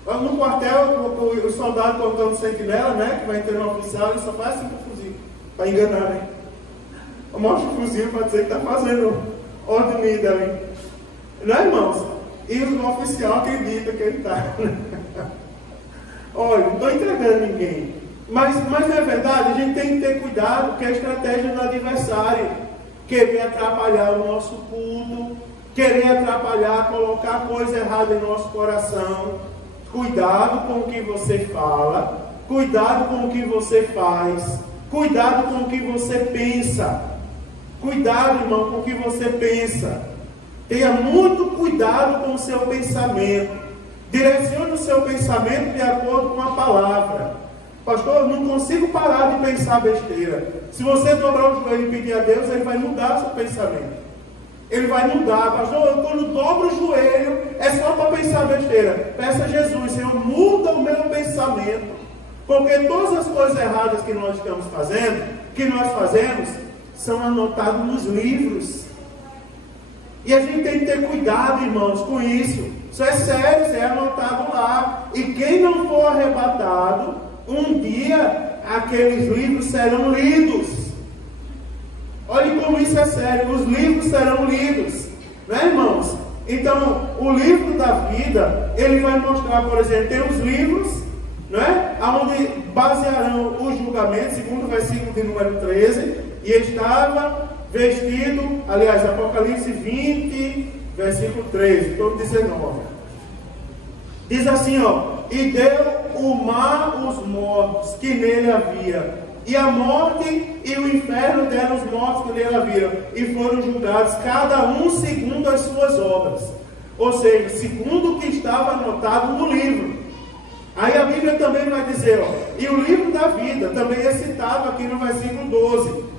No quartel, o soldado colocando sentinela, né? Que vai entrar no oficial, ele só faz assim com o fuzil. Para enganar, né? Mostra o fuzil para dizer que está fazendo Ordem líder ali. Não é, irmãos? E o oficial acredita que ele está. Olha, não estou entregando ninguém. Mas não é verdade? A gente tem que ter cuidado, porque a estratégia do adversário querer atrapalhar o nosso culto, querer atrapalhar, colocar coisa errada em nosso coração. Cuidado com o que você fala, cuidado com o que você faz, cuidado com o que você pensa. Cuidado, irmão, com o que você pensa. Tenha muito cuidado com o seu pensamento. Direcione o seu pensamento de acordo com a palavra. Pastor, eu não consigo parar de pensar besteira. Se você dobrar o joelho e pedir a Deus, Ele vai mudar o seu pensamento. Ele vai mudar. Pastor, eu quando dobro o joelho, é só para pensar besteira. Peça a Jesus, Senhor, muda o meu pensamento. Porque todas as coisas erradas que nós estamos fazendo, que nós fazemos, são anotadas nos livros. E a gente tem que ter cuidado, irmãos, com isso. Isso é sério, isso é anotado lá. E quem não for arrebatado, um dia aqueles livros serão lidos. Olhem como isso é sério. Os livros serão lidos, né, irmãos? Então, o livro da vida, ele vai mostrar, por exemplo, tem os livros, né, onde basearão os julgamentos, segundo o versículo de número 13, e estava vestido, aliás, Apocalipse 20, versículo 13, todo 19. Diz assim, ó: e deu o mar os mortos que nele havia, e a morte e o inferno deram os mortos que nele haviam, e foram julgados cada um segundo as suas obras, ou seja, segundo o que estava anotado no livro. Aí a Bíblia também vai dizer, ó, e o livro da vida também é citado aqui no versículo 12.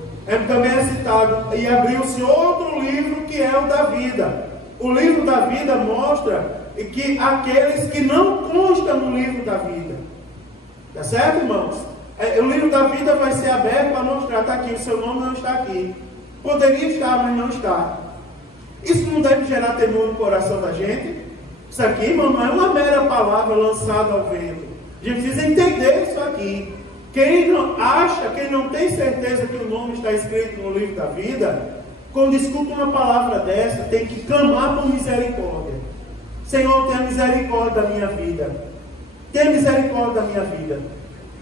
Também é citado, e abriu-se outro livro que é o da vida. O livro da vida mostra que aqueles que não constam no livro da vida, tá certo, irmãos? O livro da vida vai ser aberto para mostrar, está aqui, o seu nome não está aqui. Poderia estar, mas não está. Isso não deve gerar temor no coração da gente? Isso aqui, irmão, não é uma mera palavra lançada ao vento. A gente precisa entender isso aqui. Quem não acha, quem não tem certeza que o nome está escrito no livro da vida, quando escuta uma palavra dessa, tem que clamar por misericórdia. Senhor, tenha misericórdia da minha vida. Tenha misericórdia da minha vida.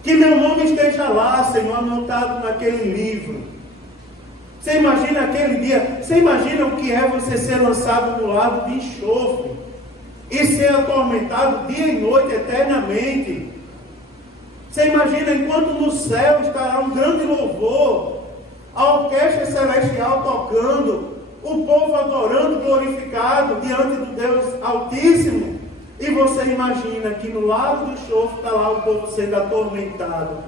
Que meu nome esteja lá, Senhor, anotado naquele livro. Você imagina aquele dia, você imagina o que é você ser lançado no lago de enxofre e ser atormentado dia e noite eternamente. Você imagina, enquanto no céu estará um grande louvor, a orquestra celestial tocando, o povo adorando, glorificado diante do Deus Altíssimo, e você imagina que no lago do enxofre está lá o povo sendo atormentado,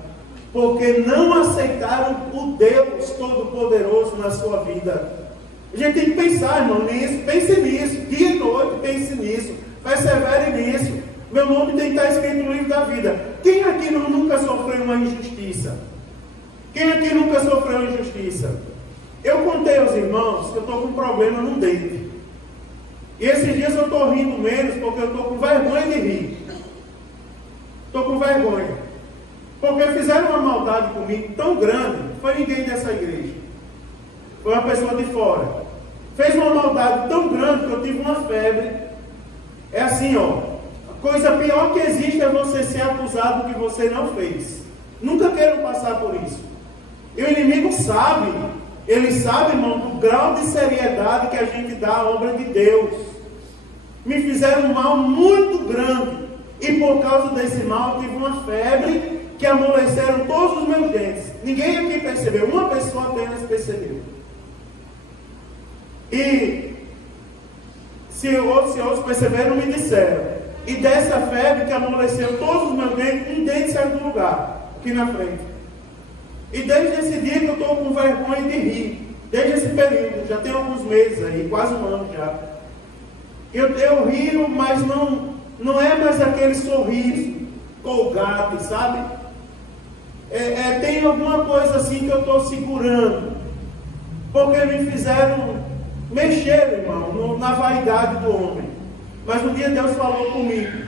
porque não aceitaram o Deus Todo-Poderoso na sua vida. A gente tem que pensar, irmão, nisso, pense nisso, dia e noite, pense nisso, persevere nisso. Meu nome tem que estar escrito no livro da vida. Quem aqui nunca sofreu uma injustiça? Quem aqui nunca sofreu injustiça? Eu contei aos irmãos que eu estou com um problema no dente. E esses dias eu estou rindo menos porque eu estou com vergonha de rir. Estou com vergonha. Porque fizeram uma maldade comigo tão grande, não foi ninguém dessa igreja. Foi uma pessoa de fora. Fez uma maldade tão grande que eu tive uma febre. É assim, ó. A coisa pior que existe é você ser acusado do que você não fez. Nunca queiram passar por isso. E o inimigo sabe, ele sabe, irmão, do grau de seriedade que a gente dá à obra de Deus. Me fizeram um mal muito grande. E por causa desse mal eu tive uma febre que amoleceram todos os meus dentes. Ninguém aqui percebeu, uma pessoa apenas percebeu. E se outros perceberam, me disseram. E dessa febre que amoleceu todos os meus dentes, um dente saiu do lugar, aqui na frente. E desde esse dia que eu estou com vergonha de rir. Desde esse período, já tem alguns meses aí, quase um ano já. Eu rio, mas não é mais aquele sorriso colgado, sabe? Tem alguma coisa assim que eu estou segurando. Porque me fizeram mexer, irmão, na vaidade do homem. Mas um dia Deus falou comigo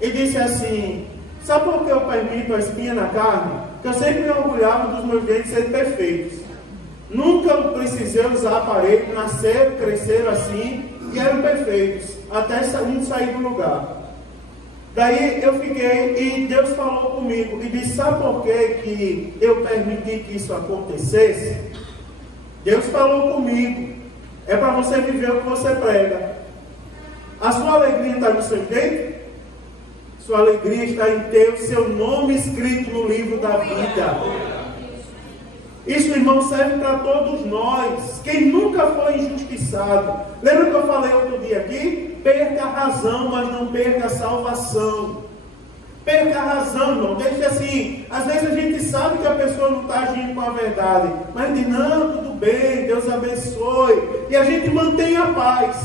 e disse assim: sabe por que eu permito a espinha na carne? Porque eu sempre me orgulhava dos meus dentes serem perfeitos. Nunca precisei usar aparelho, nasceram, cresceram assim e eram perfeitos, até um sair do lugar. Daí eu fiquei e Deus falou comigo e disse: sabe por que eu permiti que isso acontecesse? Deus falou comigo: é para você viver o que você prega. A sua alegria está no seu jeito? Sua alegria está em ter o seu nome escrito no livro da vida. Isso, irmão, serve para todos nós. Quem nunca foi injustiçado. Lembra que eu falei outro dia aqui? Perca a razão, mas não perca a salvação. Perca a razão, irmão. Deixe assim. Às vezes a gente sabe que a pessoa não está agindo com a verdade, mas diz: não, tudo bem, Deus abençoe. E a gente mantém a paz.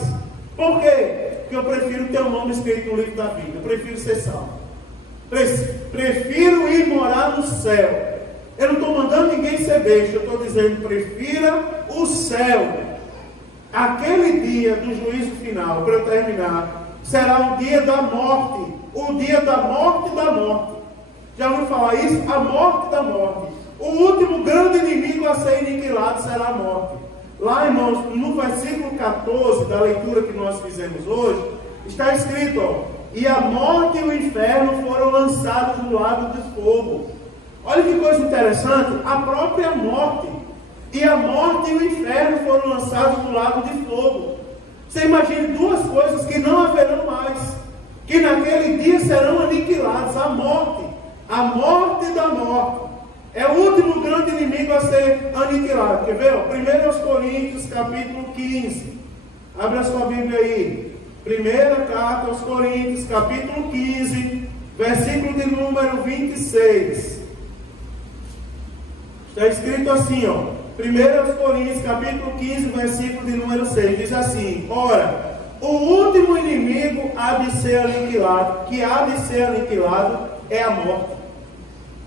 Por quê? Porque eu prefiro ter o nome escrito no livro da vida. Eu prefiro ser salvo. Prefiro ir morar no céu. Eu não estou mandando ninguém ser besta. Eu estou dizendo: prefira o céu. Aquele dia do juízo final, para eu terminar, será o dia da morte. O dia da morte da morte. Já ouviu falar isso? A morte da morte. O último grande inimigo a ser aniquilado será a morte. Lá, irmãos, no versículo 14 da leitura que nós fizemos hoje, está escrito: ó, e a morte e o inferno foram lançados no lago de fogo. Olha que coisa interessante. A própria morte e a morte e o inferno foram lançados no lago de fogo. Você imagine duas coisas que não haverão mais, que naquele dia serão aniquiladas: a morte da morte. É o último grande inimigo a ser aniquilado. Quer ver? 1 Coríntios capítulo 15. Abra a sua Bíblia aí. Primeira carta aos Coríntios capítulo 15, versículo de número 26. Está escrito assim, ó. 1 Coríntios capítulo 15, versículo de número 6. Diz assim: ora, o último inimigo há de ser aniquilado, que há de ser aniquilado é a morte.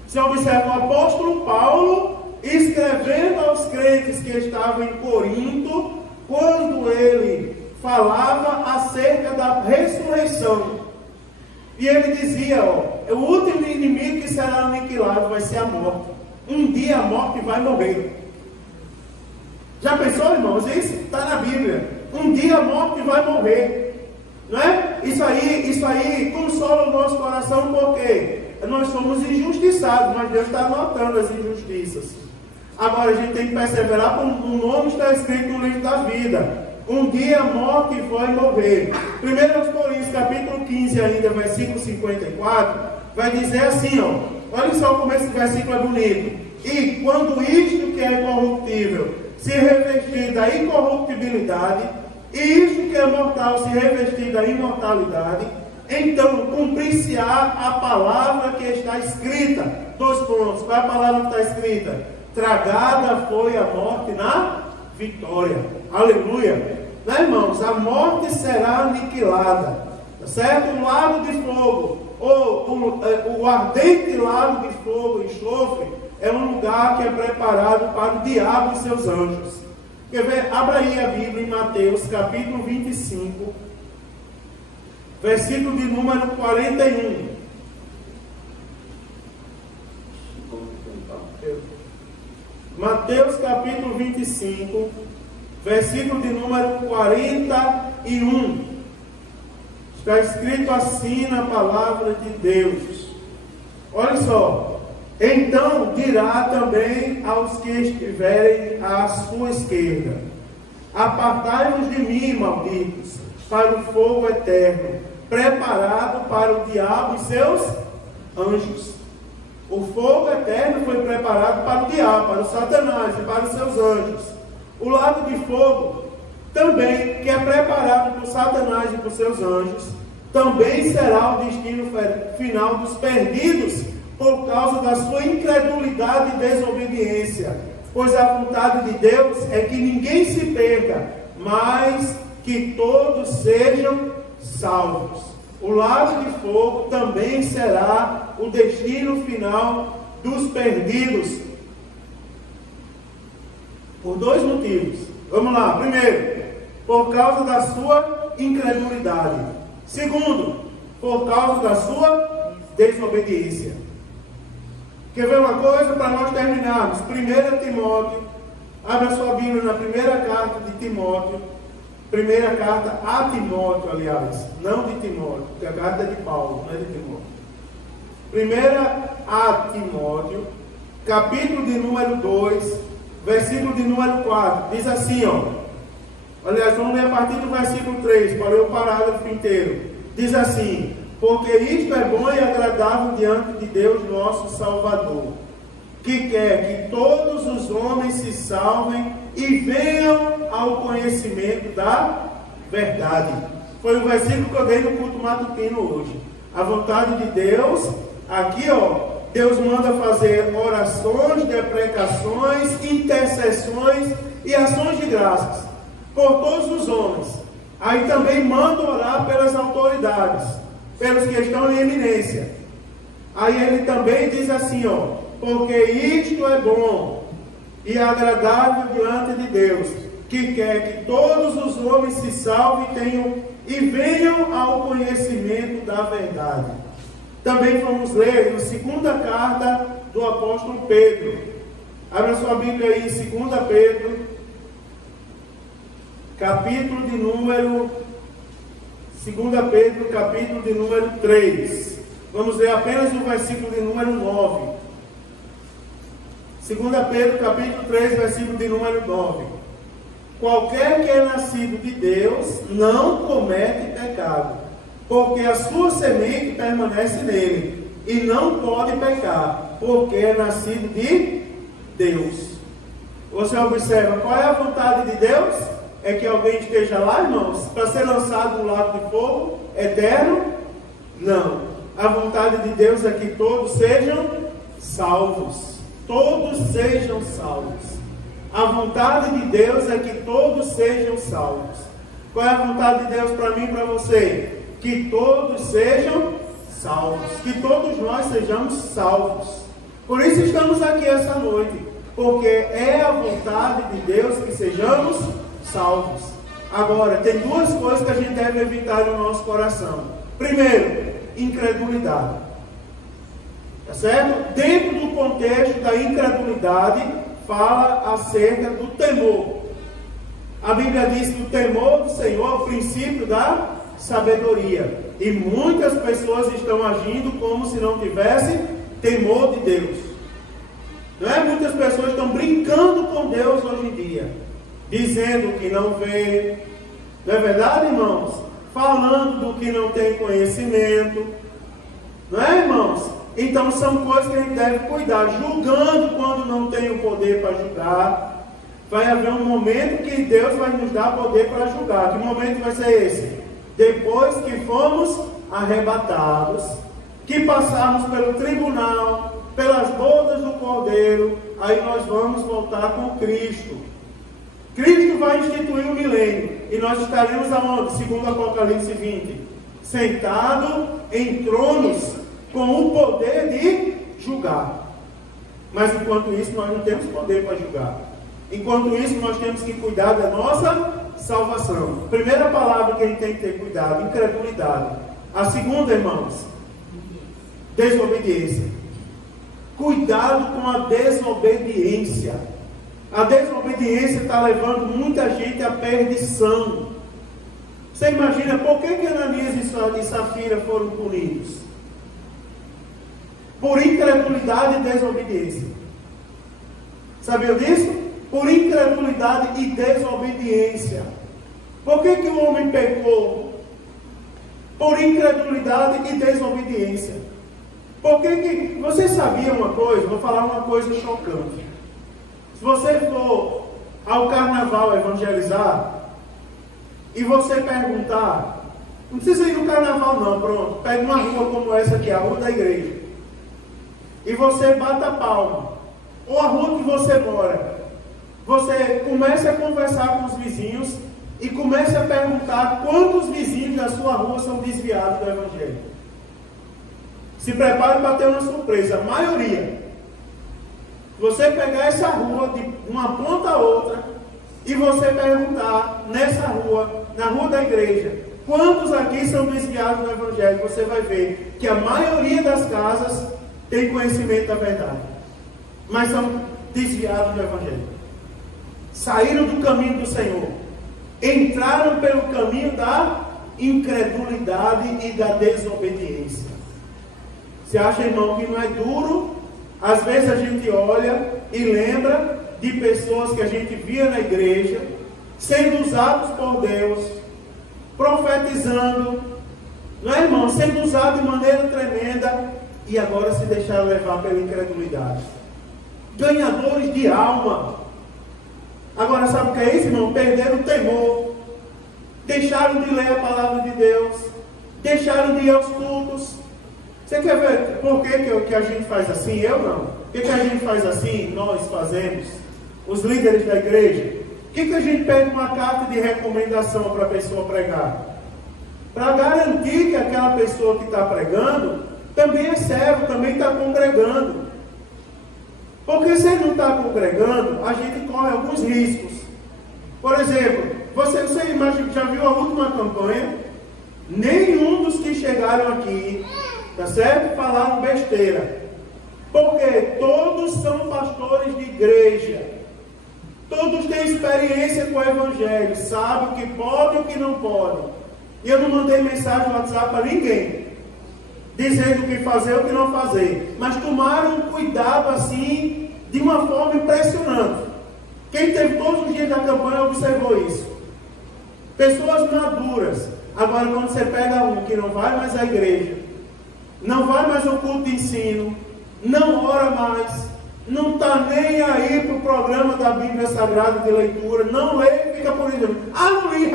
Você observa o apóstolo Paulo escrevendo aos crentes que estavam em Corinto, quando ele falava acerca da ressurreição. E ele dizia: ó, o último inimigo que será aniquilado vai ser a morte. Um dia a morte vai morrer. Já pensou, irmãos? Isso está na Bíblia. Um dia a morte vai morrer. Não é? Isso aí consola o nosso coração, porque nós somos injustiçados, mas Deus está anotando as injustiças. Agora a gente tem que perseverar, como o nome está escrito no livro da vida. Um dia a morte vai morrer. 1 Coríntios capítulo 15, ainda, versículo 54, vai dizer assim, ó. Olha só como esse versículo é bonito. E quando isto que é corruptível se revestir da incorruptibilidade, e isto que é mortal se revestir da imortalidade, então cumprir-se-á a palavra que está escrita. 2 pontos. Qual é a palavra que está escrita? Tragada foi a morte na vitória. Aleluia. Né, irmãos? A morte será aniquilada. Tá certo? Um lago de fogo, ou o ardente lago de fogo e enxofre, é um lugar que é preparado para o diabo e seus anjos. Quer ver? Abra aí a Bíblia em Mateus capítulo 25, versículo de número 41. Mateus capítulo 25, versículo de número 41. Está escrito assim na palavra de Deus. Olha só. Então dirá também aos que estiverem à sua esquerda: apartai-vos de mim, malditos, para o fogo eterno, preparado para o diabo e seus anjos. O fogo eterno foi preparado para o diabo, para o Satanás e para os seus anjos. O lago de fogo também, que é preparado para o Satanás e para os seus anjos, também será o destino final dos perdidos, por causa da sua incredulidade e desobediência. Pois a vontade de Deus é que ninguém se perca, mas que todos sejam salvos. O lago de fogo também será o destino final dos perdidos, por 2 motivos. Vamos lá. Primeiro, por causa da sua incredulidade. Segundo, por causa da sua desobediência. Quer ver uma coisa para nós terminarmos? 1 Timóteo Abra sua Bíblia na primeira carta de Timóteo. Primeira carta a Timóteo, aliás. Não de Timóteo, porque a carta é de Paulo, não é de Timóteo. Primeira a Timóteo, capítulo de número 2, versículo de número 4. Diz assim, aliás, vamos ler a partir do versículo 3, para ler o parágrafo inteiro. Diz assim: porque isto é bom e agradável diante de Deus nosso Salvador, que quer que todos os homens se salvem e venham ao conhecimento da verdade. Foi o versículo que eu dei no culto matutino hoje. A vontade de Deus, aqui Deus manda fazer orações, deprecações, intercessões e ações de graças por todos os homens. Aí também manda orar pelas autoridades, pelos que estão em eminência. Aí ele também diz assim, porque isto é bom e agradável diante de Deus, que quer que todos os homens se salvem e venham ao conhecimento da verdade. Também vamos ler na segunda carta do apóstolo Pedro. Abra sua Bíblia aí, 2 Pedro, capítulo de número 2 Pedro, capítulo de número 3. Vamos ler apenas o versículo de número 9. 2 Pedro, capítulo 3, versículo de número 9. Qualquer que é nascido de Deus não comete pecado, porque a sua semente permanece nele, e não pode pecar, porque é nascido de Deus. Você observa qual é a vontade de Deus? É que alguém esteja lá, irmãos, para ser lançado no lago de fogo eterno? Não. A vontade de Deus é que todos sejam salvos. Todos sejam salvos. A vontade de Deus é que todos sejam salvos. Qual é a vontade de Deus para mim e para você? Que todos sejam salvos. Que todos nós sejamos salvos. Por isso estamos aqui essa noite. Porque é a vontade de Deus que sejamos salvos. Agora, tem duas coisas que a gente deve evitar no nosso coração. Primeiro, incredulidade. Tá certo? Dentro do contexto da incredulidade, fala acerca do temor. A Bíblia diz que o temor do Senhor é o princípio da sabedoria. E muitas pessoas estão agindo como se não tivessem temor de Deus. Não é? Muitas pessoas estão brincando com Deus hoje em dia, dizendo que não vê. Não é verdade, irmãos? Falando do que não tem conhecimento. Não é, irmãos? Então são coisas que a gente deve cuidar. Julgando quando não tem o poder para julgar. Vai haver um momento que Deus vai nos dar poder para julgar. Que momento vai ser esse? Depois que fomos arrebatados, que passarmos pelo tribunal, pelas bodas do Cordeiro, aí nós vamos voltar com Cristo. Cristo vai instituir o milênio, e nós estaremos aonde? Segundo Apocalipse 20, sentado em tronos, com o poder de julgar. Mas enquanto isso nós não temos poder para julgar. Enquanto isso nós temos que cuidar da nossa salvação. Primeira palavra que a gente tem que ter cuidado: incredulidade. A segunda, irmãos, desobediência. Cuidado com a desobediência. A desobediência está levando muita gente à perdição. Você imagina por que Ananias e Safira foram punidos? Por incredulidade e desobediência. Sabia disso? Por incredulidade e desobediência. Por que o homem pecou? Por incredulidade e desobediência. Por que você sabia uma coisa? Vou falar uma coisa chocante. Se você for ao carnaval evangelizar e você perguntar, não precisa ir no carnaval não, pronto, pega uma rua como essa aqui, a rua da igreja, e você bata palma, ou a rua que você mora, você começa a conversar com os vizinhos e começa a perguntar quantos vizinhos da sua rua são desviados do evangelho. Se prepare para ter uma surpresa, a maioria. Você pegar essa rua de uma ponta a outra e você perguntar nessa rua, na rua da igreja, quantos aqui são desviados do evangelho, você vai ver que a maioria das casas tem conhecimento da verdade, mas são desviados do evangelho. saíram do caminho do Senhor, entraram pelo caminho da incredulidade e da desobediência. Você acha, irmão, que não é duro? Às vezes a gente olha e lembra de pessoas que a gente via na igreja, sendo usados por Deus, profetizando, não é, irmão? Sendo usado de maneira tremenda, e agora se deixaram levar pela incredulidade. Ganhadores de alma. Agora sabe o que é isso, irmão? Perderam o temor. Deixaram de ler a palavra de Deus. Deixaram de ir aos cultos. Você quer ver por que a gente faz assim? Eu não. Por que a gente faz assim? Nós fazemos. Os líderes da igreja. Por que a gente pede uma carta de recomendação para a pessoa pregar? Para garantir que aquela pessoa que está pregando também é servo, também está congregando. Porque se ele não está congregando, a gente corre alguns riscos. Por exemplo, você imagina, já viu a última campanha? Nenhum dos que chegaram aqui, tá certo? Falaram besteira. Porque todos são pastores de igreja. Todos têm experiência com o Evangelho, sabem o que pode e o que não pode. E eu não mandei mensagem no WhatsApp para ninguém, dizendo o que fazer ou o que não fazer. Mas tomaram um cuidado assim, de uma forma impressionante. Quem teve todos os dias da campanha observou isso. Pessoas maduras. Agora, quando você pega um que não vai mais à igreja, não vai mais ao culto de ensino, não ora mais, não está nem aí para o programa da Bíblia Sagrada de leitura, não lê e fica por aí. Não li,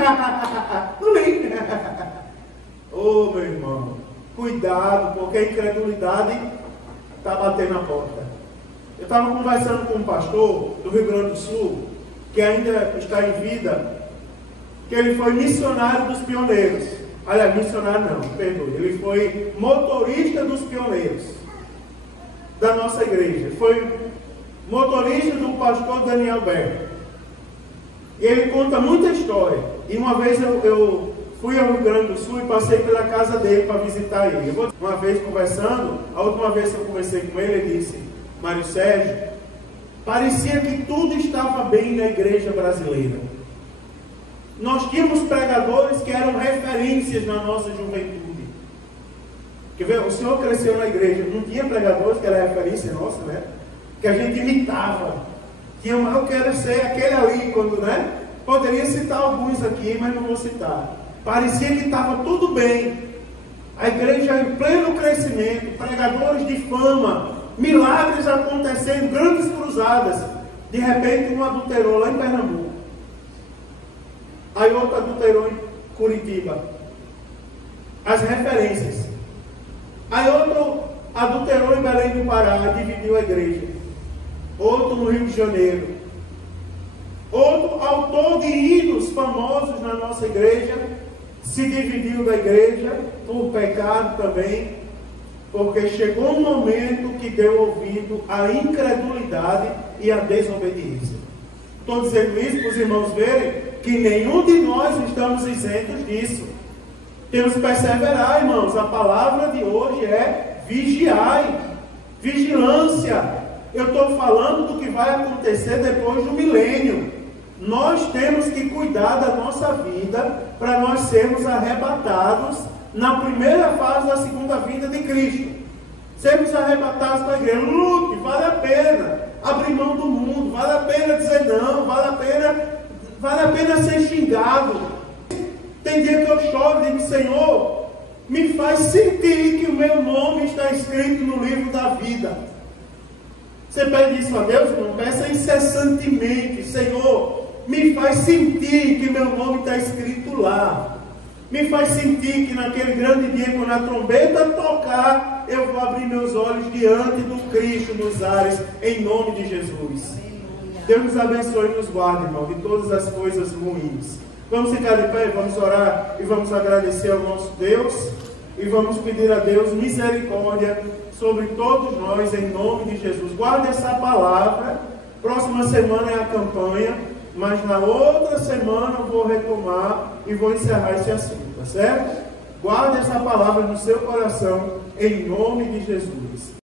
não li. Ô, meu irmão, cuidado, porque a incredulidade está batendo na porta. Eu estava conversando com um pastor do Rio Grande do Sul, que ainda está em vida, que ele foi missionário dos pioneiros. Aliás, missionário não, perdoe. Ele foi motorista dos pioneiros da nossa igreja. Foi motorista do pastor Daniel Berto. E ele conta muita história. E uma vez eu fui ao Rio Grande do Sul e passei pela casa dele para visitar ele. Uma vez conversando, a última vez que eu conversei com ele, ele disse: Mário Sérgio, parecia que tudo estava bem na igreja brasileira. Nós tínhamos pregadores que eram referências na nossa juventude. Quer ver? O senhor cresceu na igreja, não tinha pregadores que eram referência nossa, né? Que a gente imitava. Tinha um, eu quero ser aquele ali, quando, né? Poderia citar alguns aqui, mas não vou citar. Parecia que estava tudo bem. A igreja em pleno crescimento, pregadores de fama, milagres acontecendo, grandes cruzadas. De repente um adulterou lá em Pernambuco. Aí outro adulterou em Curitiba. As referências. Aí outro adulterou em Belém do Pará, dividiu a igreja. Outro no Rio de Janeiro. Outro autor de hinos famosos na nossa igreja se dividiu da igreja por pecado também, porque chegou um momento que deu ouvido à incredulidade e à desobediência. Estou dizendo isso para os irmãos verem que nenhum de nós estamos isentos disso. Temos que perseverar, irmãos. A palavra de hoje é vigiai, vigilância. Eu estou falando do que vai acontecer depois do milênio. Nós temos que cuidar da nossa vida para nós sermos arrebatados na primeira fase da segunda vinda de Cristo. Sermos arrebatados para a igreja. Lute, vale a pena abrir mão do mundo, vale a pena dizer não, vale a pena ser xingado. Tem dia que eu choro e digo: Senhor, me faz sentir que o meu nome está escrito no livro da vida. Você pede isso a Deus? Não peça incessantemente: Senhor, me faz sentir que meu nome está escrito lá. Me faz sentir que naquele grande dia, quando a trombeta tocar, eu vou abrir meus olhos diante do Cristo nos ares, em nome de Jesus. Deus nos abençoe e nos guarde, irmão, de todas as coisas ruins. Vamos ficar de pé, vamos orar e vamos agradecer ao nosso Deus. E vamos pedir a Deus misericórdia sobre todos nós, em nome de Jesus. Guarde essa palavra. Próxima semana é a campanha, mas na outra semana eu vou retomar e vou encerrar esse assunto, tá certo? Guarde essa palavra no seu coração, em nome de Jesus.